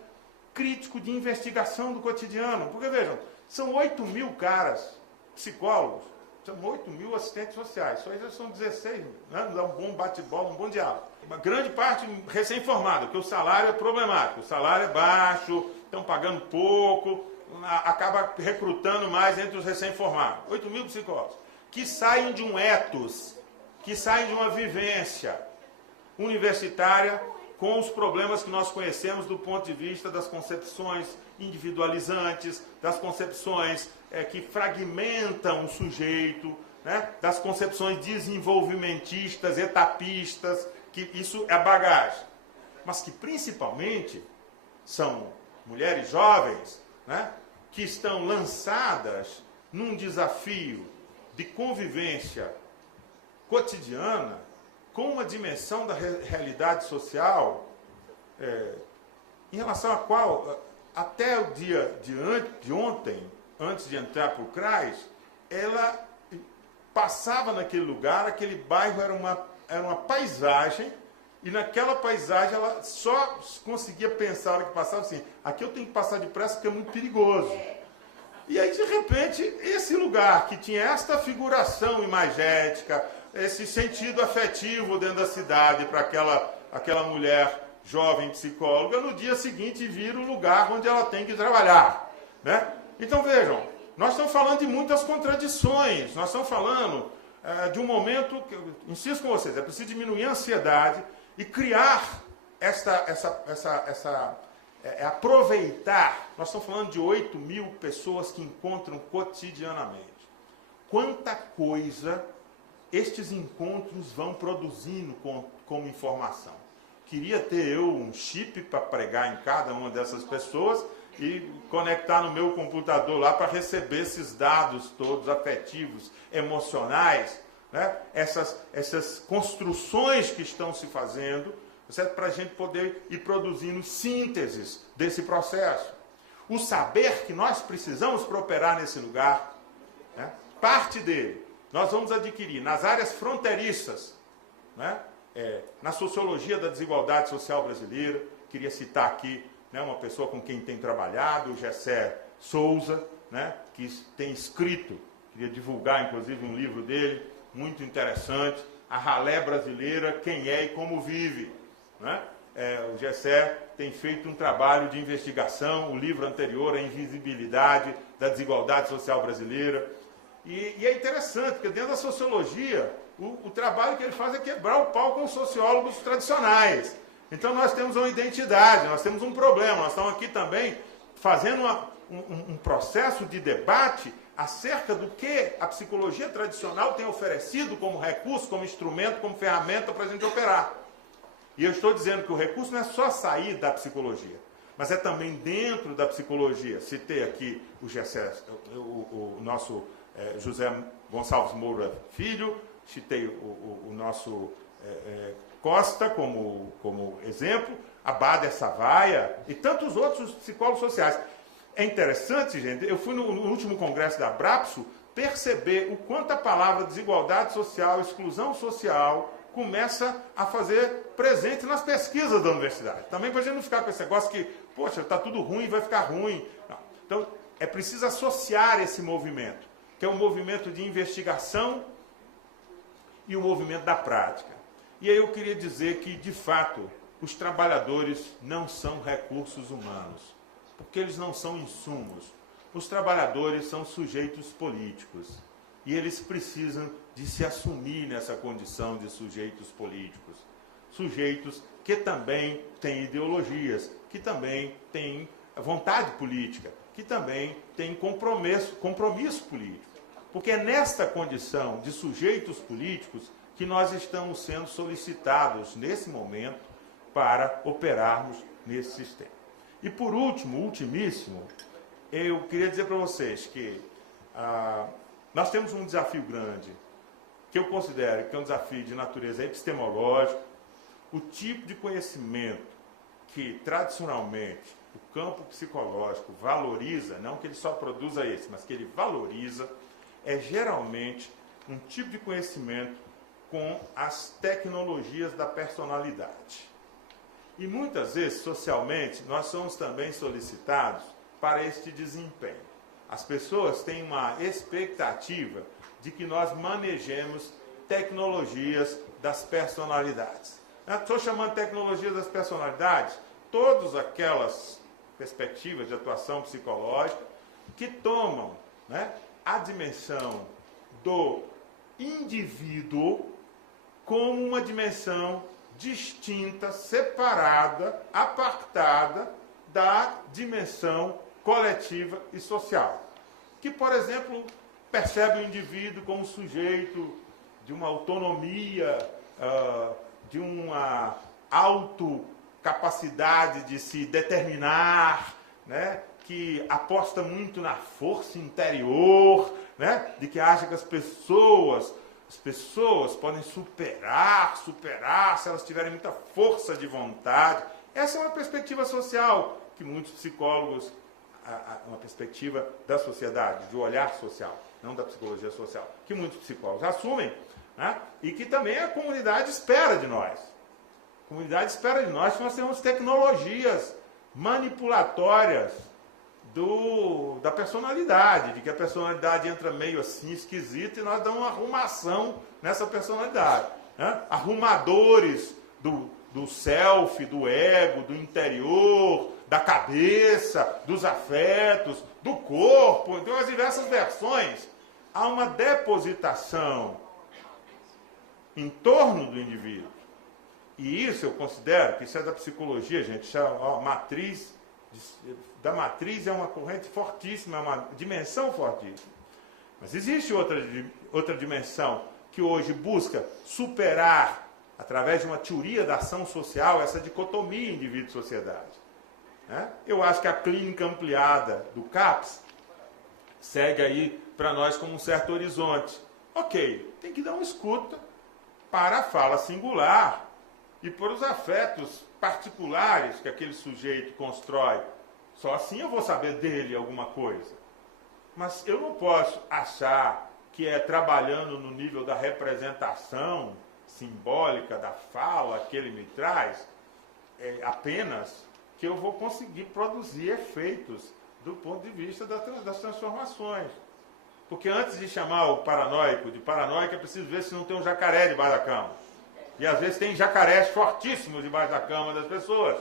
crítico de investigação do cotidiano. Porque vejam, são 8 mil caras, psicólogos, são 8 mil assistentes sociais, só já são 16, né? Dá um bom bate-bola, um bom diálogo. Uma grande parte recém-formada, porque o salário é problemático, o salário é baixo, estão pagando pouco, acaba recrutando mais entre os recém-formados. 8 mil psicólogos, que saem de um ethos, que saem de uma vivência universitária com os problemas que nós conhecemos do ponto de vista das concepções individualizantes, das concepções que fragmentam o sujeito, né? Das concepções desenvolvimentistas, etapistas, que isso é bagagem. Mas que principalmente são mulheres jovens, né? Que estão lançadas num desafio de convivência cotidiana com uma dimensão da realidade social em relação à qual, até o dia de ontem, antes de entrar para o CRAS, ela passava naquele lugar, aquele bairro era uma paisagem, e naquela paisagem ela só conseguia pensar, a hora que passava assim, aqui eu tenho que passar depressa porque é muito perigoso. E aí, de repente, esse lugar que tinha esta figuração imagética, esse sentido afetivo dentro da cidade para aquela mulher jovem psicóloga, no dia seguinte vira o lugar onde ela tem que trabalhar, né? Então vejam, nós estamos falando de muitas contradições, nós estamos falando de um momento, que eu insisto com vocês, é preciso diminuir a ansiedade e criar aproveitar, nós estamos falando de 8 mil pessoas que encontram cotidianamente. Quanta coisa estes encontros vão produzindo como informação. Queria ter eu um chip para pregar em cada uma dessas pessoas e conectar no meu computador lá para receber esses dados todos afetivos, emocionais, né? Essas construções que estão se fazendo, para a gente poder ir produzindo sínteses desse processo. O saber que nós precisamos para operar nesse lugar, né? Parte dele nós vamos adquirir nas áreas fronteiriças, né? Na sociologia da desigualdade social brasileira. Queria citar aqui, né, uma pessoa com quem tem trabalhado, o Gessé Souza, né, que tem escrito, queria divulgar inclusive um livro dele, muito interessante, A Ralé Brasileira, Quem é e Como Vive. Né? O Gessé tem feito um trabalho de investigação, o livro anterior, A Invisibilidade da Desigualdade Social Brasileira. E é interessante, porque dentro da sociologia, o trabalho que ele faz é quebrar o pau com os sociólogos tradicionais. Então nós temos uma identidade, nós temos um problema, nós estamos aqui também fazendo um processo de debate acerca do que a psicologia tradicional tem oferecido como recurso, como instrumento, como ferramenta para a gente operar. E eu estou dizendo que o recurso não é só sair da psicologia, mas é também dentro da psicologia. Citei aqui o Gessé, o nosso José Gonçalves Moura Filho, citei o nosso Costa como exemplo, a Bader Savaia e tantos outros psicólogos sociais. É interessante, gente, eu fui no último congresso da Abrapso perceber o quanto a palavra desigualdade social, exclusão social, começa a fazer presente nas pesquisas da universidade. Também para a gente não ficar com esse negócio que, poxa, está tudo ruim, vai ficar ruim. Não. Então, é preciso associar esse movimento, que é um movimento de investigação e o movimento da prática. E aí eu queria dizer que, de fato, os trabalhadores não são recursos humanos, porque eles não são insumos. Os trabalhadores são sujeitos políticos e eles precisam de se assumir nessa condição de sujeitos políticos. Sujeitos que também têm ideologias, que também têm vontade política, que também têm compromisso político. Porque é nesta condição de sujeitos políticos que nós estamos sendo solicitados, nesse momento, para operarmos nesse sistema. E por último, ultimíssimo, eu queria dizer para vocês que nós temos um desafio grande, que eu considero que é um desafio de natureza epistemológica. O tipo de conhecimento que, tradicionalmente, o campo psicológico valoriza, não que ele só produza esse, mas que ele valoriza, é geralmente um tipo de conhecimento com as tecnologias da personalidade. E muitas vezes, socialmente, nós somos também solicitados para este desempenho. As pessoas têm uma expectativa de que nós manejemos tecnologias das personalidades. Estou chamando de tecnologias das personalidades todas aquelas perspectivas de atuação psicológica que tomam, né, a dimensão do indivíduo como uma dimensão distinta, separada, apartada da dimensão coletiva e social. Que, por exemplo, percebe o indivíduo como sujeito de uma autonomia, de uma autocapacidade de se determinar, né? Que aposta muito na força interior, né? De que acha que as pessoas podem superar se elas tiverem muita força de vontade. Essa é uma perspectiva social que muitos psicólogos, uma perspectiva da sociedade, do olhar social, não da psicologia social, que muitos psicólogos assumem, né? E que também a comunidade espera de nós. A comunidade espera de nós que nós temos tecnologias manipulatórias da personalidade, de que a personalidade entra meio assim esquisita e nós damos uma arrumação nessa personalidade, né? Arrumadores do self, do ego, do interior, da cabeça, dos afetos, do corpo, então as diversas versões. Há uma depositação em torno do indivíduo. E isso eu considero que isso é da psicologia, gente. A matriz da matriz é uma corrente fortíssima, é uma dimensão fortíssima. Mas existe outra dimensão que hoje busca superar, através de uma teoria da ação social, essa dicotomia indivíduo-sociedade. Né? Eu acho que a clínica ampliada do CAPS segue aí para nós como um certo horizonte. Ok, tem que dar uma escuta para a fala singular e por os afetos particulares que aquele sujeito constrói. Só assim eu vou saber dele alguma coisa. Mas eu não posso achar que é trabalhando no nível da representação simbólica da fala que ele me traz, apenas que eu vou conseguir produzir efeitos do ponto de vista das transformações. Porque antes de chamar o paranoico de paranoico, é preciso ver se não tem um jacaré debaixo da cama. E às vezes tem jacarés fortíssimos debaixo da cama das pessoas.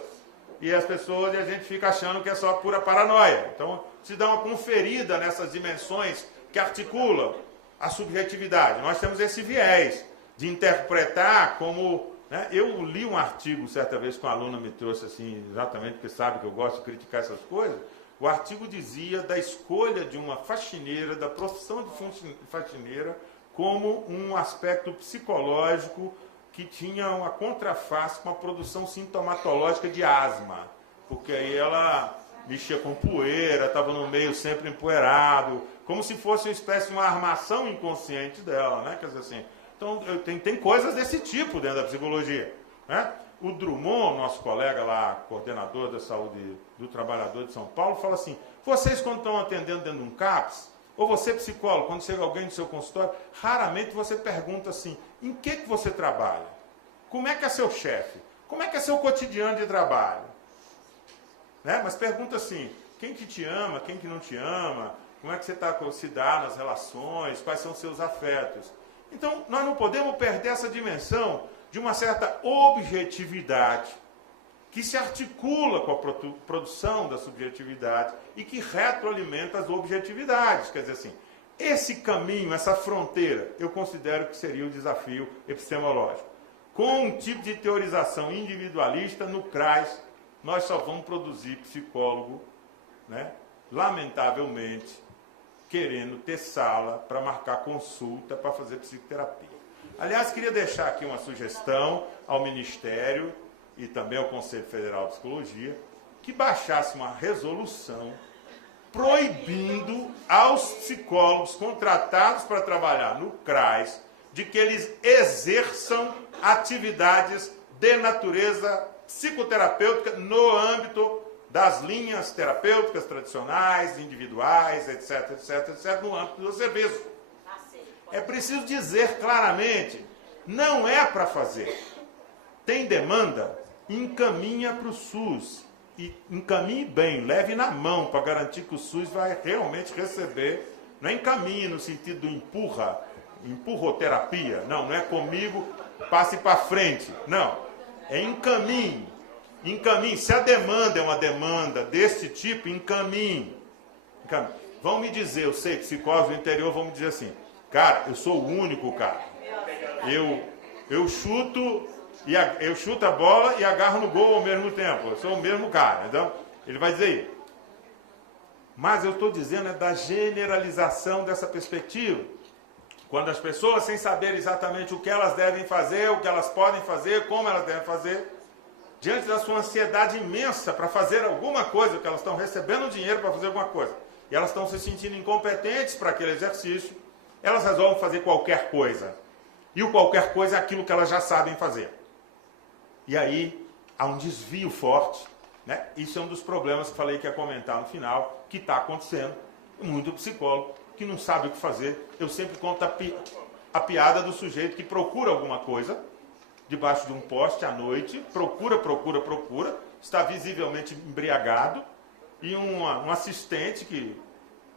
E a gente fica achando que é só pura paranoia. Então, se dá uma conferida nessas dimensões que articulam a subjetividade. Nós temos esse viés de interpretar como... Né? Eu li um artigo certa vez que uma aluna me trouxe assim, exatamente porque sabe que eu gosto de criticar essas coisas. O artigo dizia da escolha de uma faxineira, da profissão de faxineira, como um aspecto psicológico que tinha uma contraface com a produção sintomatológica de asma. Porque aí ela mexia com poeira, estava no meio sempre empoeirado, como se fosse uma espécie de uma armação inconsciente dela, né? Quer dizer assim, então tem coisas desse tipo dentro da psicologia, né? O Drummond, nosso colega lá, coordenador da saúde do trabalhador de São Paulo, fala assim, vocês quando estão atendendo dentro de um CAPS, ou você psicólogo, quando chega alguém no seu consultório, raramente você pergunta assim, em que você trabalha? Como é que é seu chefe? Como é que é seu cotidiano de trabalho? Né? Mas pergunta assim, quem que te ama, quem que não te ama, como é que você se dá nas relações, quais são os seus afetos? Então, nós não podemos perder essa dimensão de uma certa objetividade que se articula com a produção da subjetividade e que retroalimenta as objetividades. Quer dizer assim, esse caminho, essa fronteira, eu considero que seria o desafio epistemológico. Com um tipo de teorização individualista, no CRAS, nós só vamos produzir psicólogo, né, lamentavelmente, querendo ter sala para marcar consulta, para fazer psicoterapia. Aliás, queria deixar aqui uma sugestão ao Ministério e também ao Conselho Federal de Psicologia, que baixasse uma resolução proibindo aos psicólogos contratados para trabalhar no CRAS de que eles exerçam atividades de natureza psicoterapêutica no âmbito das linhas terapêuticas tradicionais, individuais, etc, etc, etc, no âmbito do serviço. É preciso dizer claramente, não é para fazer. Tem demanda, encaminha para o SUS. E encaminhe bem, leve na mão para garantir que o SUS vai realmente receber. Não é encaminhe no sentido do empurroterapia. Não é comigo, passe para frente. Não, é encaminhe. Encaminhe. Se a demanda é uma demanda desse tipo, encaminhe. Vão me dizer, eu sei, psicólogos do interior vão me dizer assim, cara, eu sou o único, cara. Eu chuto a bola e agarro no gol ao mesmo tempo. Eu sou o mesmo cara. Então, ele vai dizer isso. Mas eu estou dizendo é da generalização dessa perspectiva. Quando as pessoas, sem saber exatamente o que elas devem fazer, o que elas podem fazer, como elas devem fazer, diante da sua ansiedade imensa para fazer alguma coisa, que elas estão recebendo dinheiro para fazer alguma coisa, e elas estão se sentindo incompetentes para aquele exercício, elas resolvem fazer qualquer coisa. E o qualquer coisa é aquilo que elas já sabem fazer. E aí há um desvio forte, né? Isso é um dos problemas que falei que ia comentar no final, que está acontecendo. Muito psicólogo que não sabe o que fazer. Eu sempre conto a piada do sujeito que procura alguma coisa debaixo de um poste à noite, procura, está visivelmente embriagado, e um assistente que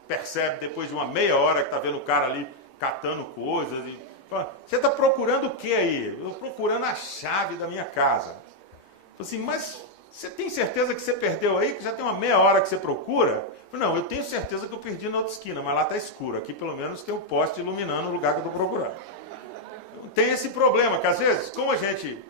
percebe depois de uma meia hora que está vendo o cara ali catando coisas, e fala, você está procurando o que aí? Eu estou procurando a chave da minha casa. Eu falo assim, mas você tem certeza que você perdeu aí, que já tem uma meia hora que você procura? Eu falo, não, eu tenho certeza que eu perdi na outra esquina, mas lá está escuro, aqui pelo menos tem um poste iluminando o lugar que eu estou procurando. Tem esse problema, que às vezes, como a gente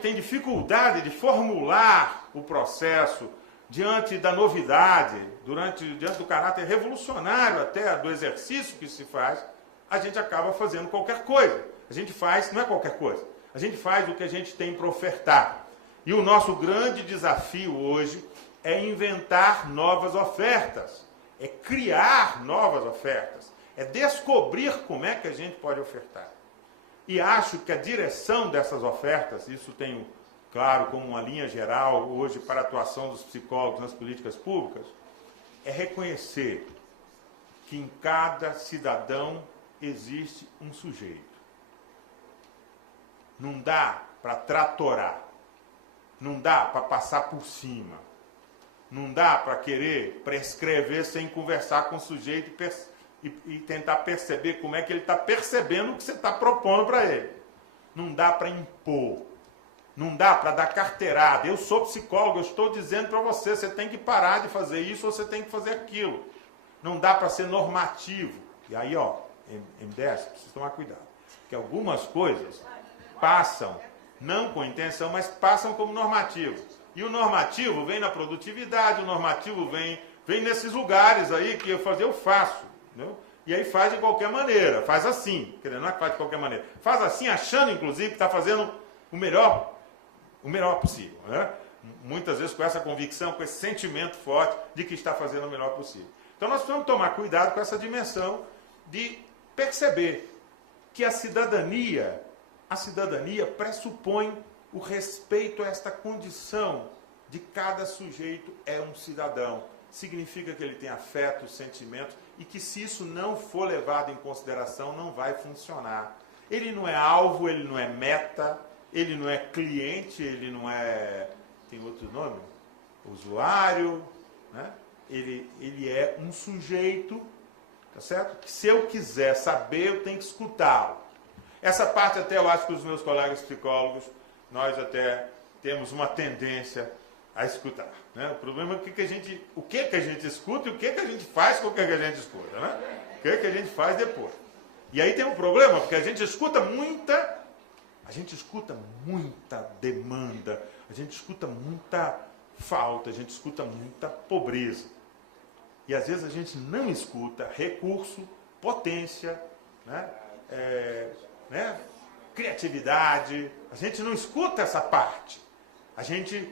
tem dificuldade de formular o processo diante da novidade, diante do caráter revolucionário até do exercício que se faz, a gente acaba fazendo qualquer coisa. A gente faz, não é qualquer coisa, a gente faz o que a gente tem para ofertar. E o nosso grande desafio hoje é inventar novas ofertas, é criar novas ofertas, é descobrir como é que a gente pode ofertar. E acho que a direção dessas ofertas, isso tenho claro como uma linha geral hoje para a atuação dos psicólogos nas políticas públicas, é reconhecer que em cada cidadão existe um sujeito. Não dá para tratorar, não dá para passar por cima, não dá para querer prescrever sem conversar com o sujeito e tentar perceber como é que ele está percebendo o que você está propondo para ele. Não dá para impor, não dá para dar carteirada. Eu sou psicólogo, eu estou dizendo para você, você tem que parar de fazer isso ou você tem que fazer aquilo. Não dá para ser normativo. E aí, ó, MDS, precisa tomar cuidado. Porque algumas coisas passam, não com intenção, mas passam como normativo. E o normativo vem na produtividade, o normativo vem nesses lugares aí que eu faço. Entendeu? E aí faz de qualquer maneira, faz assim, quer dizer, não é que faz de qualquer maneira, faz assim achando inclusive que está fazendo o melhor possível, né? Muitas vezes com essa convicção, com esse sentimento forte de que está fazendo o melhor possível. Então nós precisamos tomar cuidado com essa dimensão de perceber que a cidadania pressupõe o respeito a esta condição de cada sujeito é um cidadão. Significa que ele tem afeto, sentimentos, e que se isso não for levado em consideração, não vai funcionar. Ele não é alvo, ele não é meta, ele não é cliente, ele não é... tem outro nome? Usuário, né? Ele é um sujeito, tá certo? Que se eu quiser saber, eu tenho que escutá-lo. Essa parte até eu acho que os meus colegas psicólogos, nós até temos uma tendência a escutar, né? O problema é o que a gente escuta e o que a gente faz com o que a gente escuta, né? O que a gente faz depois. E aí tem um problema, porque a gente escuta muita demanda, a gente escuta muita falta, a gente escuta muita pobreza. E às vezes a gente não escuta recurso, potência, criatividade, a gente não escuta essa parte. A gente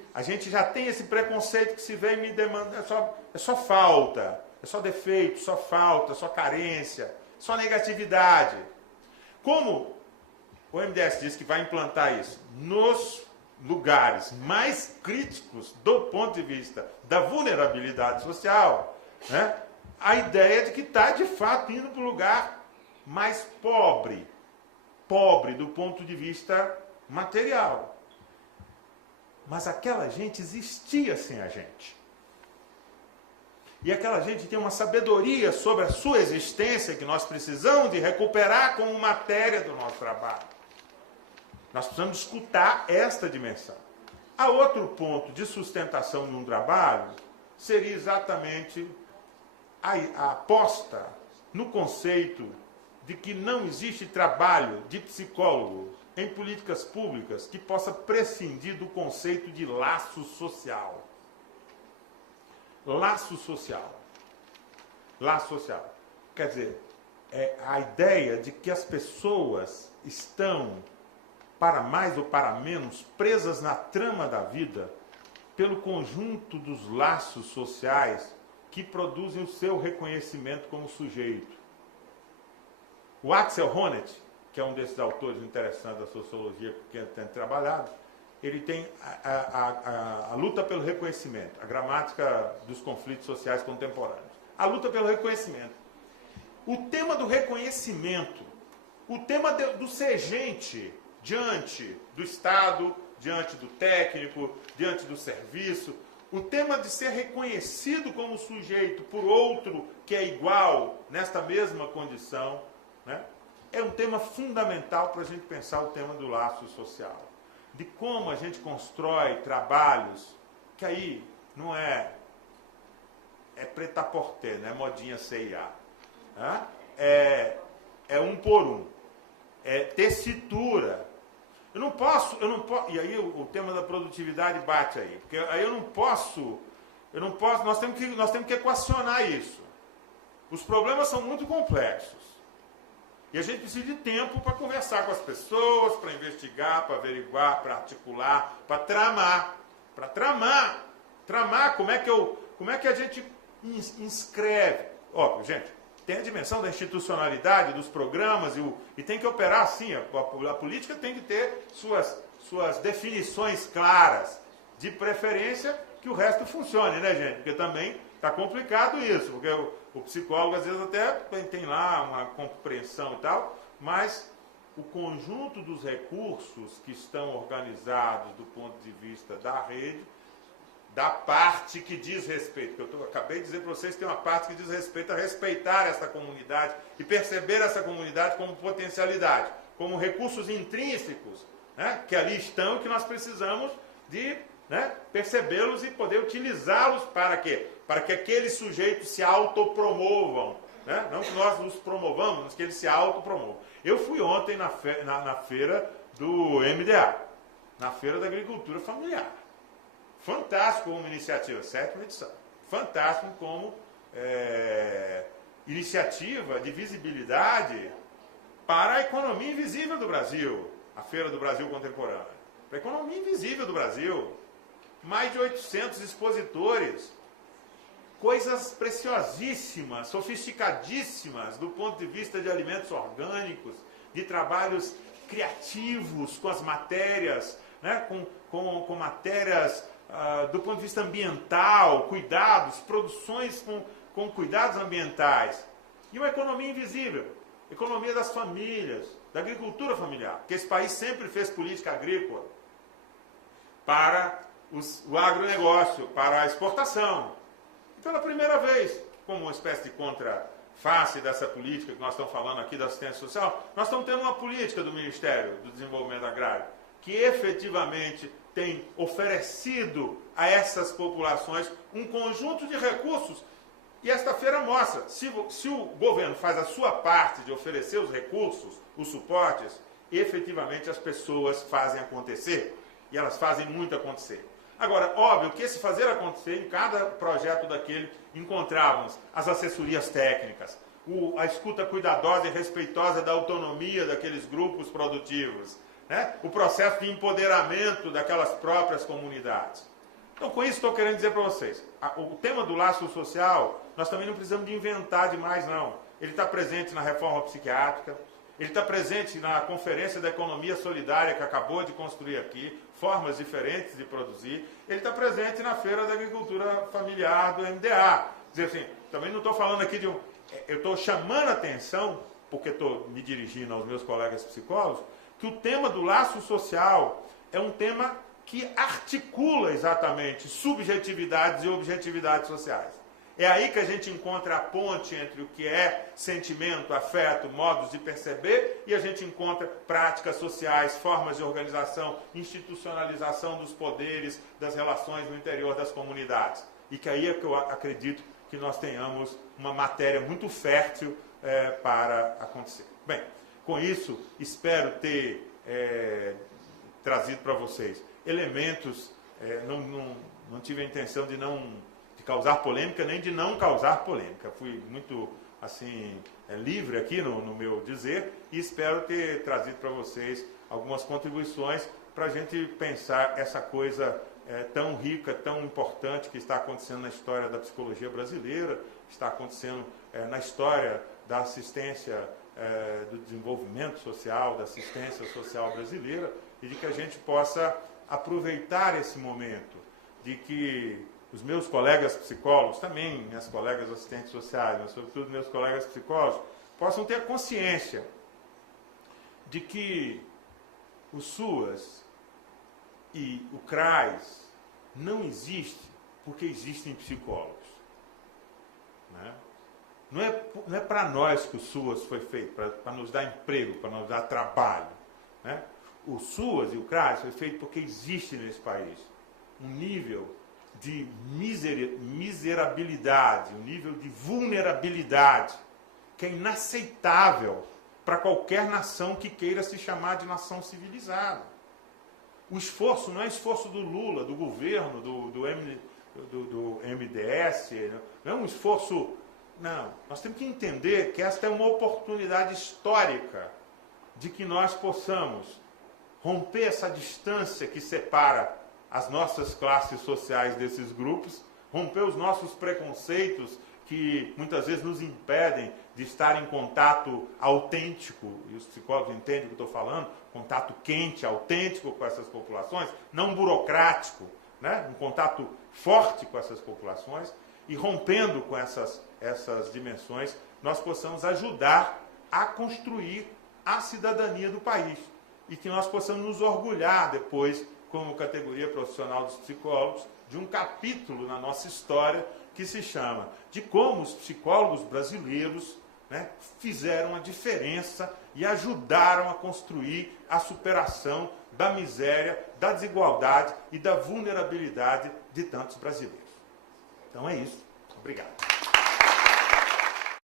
já tem esse preconceito que se vem me demanda, é só falta, é só defeito, só falta, só carência, só negatividade. Como o MDS diz que vai implantar isso lugares mais críticos do ponto de vista da vulnerabilidade social, né, a ideia de que está, de fato, indo para o lugar mais pobre do ponto de vista material. Mas aquela gente existia sem a gente. E aquela gente tem uma sabedoria sobre a sua existência que nós precisamos de recuperar como matéria do nosso trabalho. Nós precisamos escutar esta dimensão. A outro ponto de sustentação num trabalho seria exatamente a aposta no conceito de que não existe trabalho de psicólogo em políticas públicas que possa prescindir do conceito de laço social. Laço social. Laço social. Quer dizer, é a ideia de que as pessoas estão, para mais ou para menos, presas na trama da vida pelo conjunto dos laços sociais que produzem o seu reconhecimento como sujeito. O Axel Honneth, que é um desses autores interessantes da sociologia que eu tenho trabalhado, ele tem a luta pelo reconhecimento, a gramática dos conflitos sociais contemporâneos. A luta pelo reconhecimento. O tema do reconhecimento, o tema do ser gente diante do Estado, diante do técnico, diante do serviço, o tema de ser reconhecido como sujeito por outro que é igual nesta mesma condição, né, é um tema fundamental para a gente pensar o tema do laço social. De como a gente constrói trabalhos, que aí não é prêt-à-porter, não é modinha C&A. Né? É um por um. É tessitura. Eu não posso, e aí o tema da produtividade bate aí, porque aí eu não posso, nós temos que equacionar isso. Os problemas são muito complexos. E a gente precisa de tempo para conversar com as pessoas, para investigar, para averiguar, para articular, para tramar. Para tramar como é que a gente inscreve. Óbvio, gente, tem a dimensão da institucionalidade dos programas e tem que operar assim. A política tem que ter suas definições claras, de preferência que o resto funcione, né, gente? Porque também está complicado isso, porque o psicólogo às vezes até tem lá uma compreensão e tal, mas o conjunto dos recursos que estão organizados do ponto de vista da rede, da parte que diz respeito, que eu acabei de dizer para vocês, tem uma parte que diz respeito a respeitar essa comunidade e perceber essa comunidade como potencialidade, como recursos intrínsecos, né, que ali estão e que nós precisamos de, né, percebê-los e poder utilizá-los para quê? Para que aqueles sujeitos se autopromovam, né? Não que nós os promovamos, mas que eles se autopromovam. Eu fui ontem na feira do MDA, na Feira da Agricultura Familiar. Fantástico como iniciativa, 7ª edição. Fantástico como iniciativa de visibilidade para a economia invisível do Brasil, a Feira do Brasil Contemporâneo. Para a economia invisível do Brasil. Mais de 800 expositores. Coisas preciosíssimas, sofisticadíssimas do ponto de vista de alimentos orgânicos, de trabalhos criativos com as matérias, né, com matérias do ponto de vista ambiental, cuidados, produções com cuidados ambientais. E uma economia invisível, economia das famílias, da agricultura familiar, porque esse país sempre fez política agrícola para o agronegócio, para a exportação. E pela primeira vez, como uma espécie de contraface dessa política que nós estamos falando aqui da assistência social, nós estamos tendo uma política do Ministério do Desenvolvimento Agrário que efetivamente tem oferecido a essas populações um conjunto de recursos. E esta feira mostra, se o governo faz a sua parte de oferecer os recursos, os suportes, efetivamente as pessoas fazem acontecer. E elas fazem muito acontecer. Agora, óbvio que esse fazer acontecer, em cada projeto daquele, encontrávamos as assessorias técnicas, a escuta cuidadosa e respeitosa da autonomia daqueles grupos produtivos, né? O processo de empoderamento daquelas próprias comunidades. Então, com isso, estou querendo dizer para vocês, o tema do laço social, nós também não precisamos de inventar demais, não. Ele está presente na reforma psiquiátrica, ele está presente na Conferência da Economia Solidária que acabou de construir aqui, formas diferentes de produzir, ele está presente na Feira da Agricultura Familiar do MDA. Quer dizer assim, também não estou falando aqui de um... Eu estou chamando a atenção, porque estou me dirigindo aos meus colegas psicólogos, que o tema do laço social é um tema que articula exatamente subjetividades e objetividades sociais. É aí que a gente encontra a ponte entre o que é sentimento, afeto, modos de perceber, e a gente encontra práticas sociais, formas de organização, institucionalização dos poderes, das relações no interior das comunidades. E que aí é que eu acredito que nós tenhamos uma matéria muito fértil para acontecer. Bem, com isso, espero ter trazido para vocês elementos, não tive a intenção de causar polêmica, nem de não causar polêmica. Fui muito assim livre aqui no meu dizer e espero ter trazido para vocês algumas contribuições para a gente pensar essa coisa tão rica, tão importante que está acontecendo na história da psicologia brasileira, está acontecendo na história da assistência do desenvolvimento social, da assistência social brasileira, e de que a gente possa aproveitar esse momento, de que os meus colegas psicólogos, também minhas colegas assistentes sociais, mas sobretudo meus colegas psicólogos, possam ter consciência de que o SUAS e o CRAS não existe porque existem psicólogos. Né? Não é para nós que o SUAS foi feito, para nos dar emprego, para nos dar trabalho. Né? O SUAS e o CRAS foi feito porque existe nesse país um nível de miserabilidade, um nível de vulnerabilidade que é inaceitável para qualquer nação que queira se chamar de nação civilizada. O esforço não é esforço do Lula, do governo, do MDS, não é um esforço... Não, nós temos que entender que esta é uma oportunidade histórica de que nós possamos romper essa distância que separa as nossas classes sociais desses grupos, romper os nossos preconceitos que muitas vezes nos impedem de estar em contato autêntico, e os psicólogos entendem o que eu estou falando, contato quente, autêntico com essas populações, não burocrático, né? Um contato forte com essas populações, e rompendo com essas dimensões, nós possamos ajudar a construir a cidadania do país, e que nós possamos nos orgulhar depois, como categoria profissional dos psicólogos, de um capítulo na nossa história que se chama de como os psicólogos brasileiros, né, fizeram a diferença e ajudaram a construir a superação da miséria, da desigualdade e da vulnerabilidade de tantos brasileiros. Então é isso. Obrigado.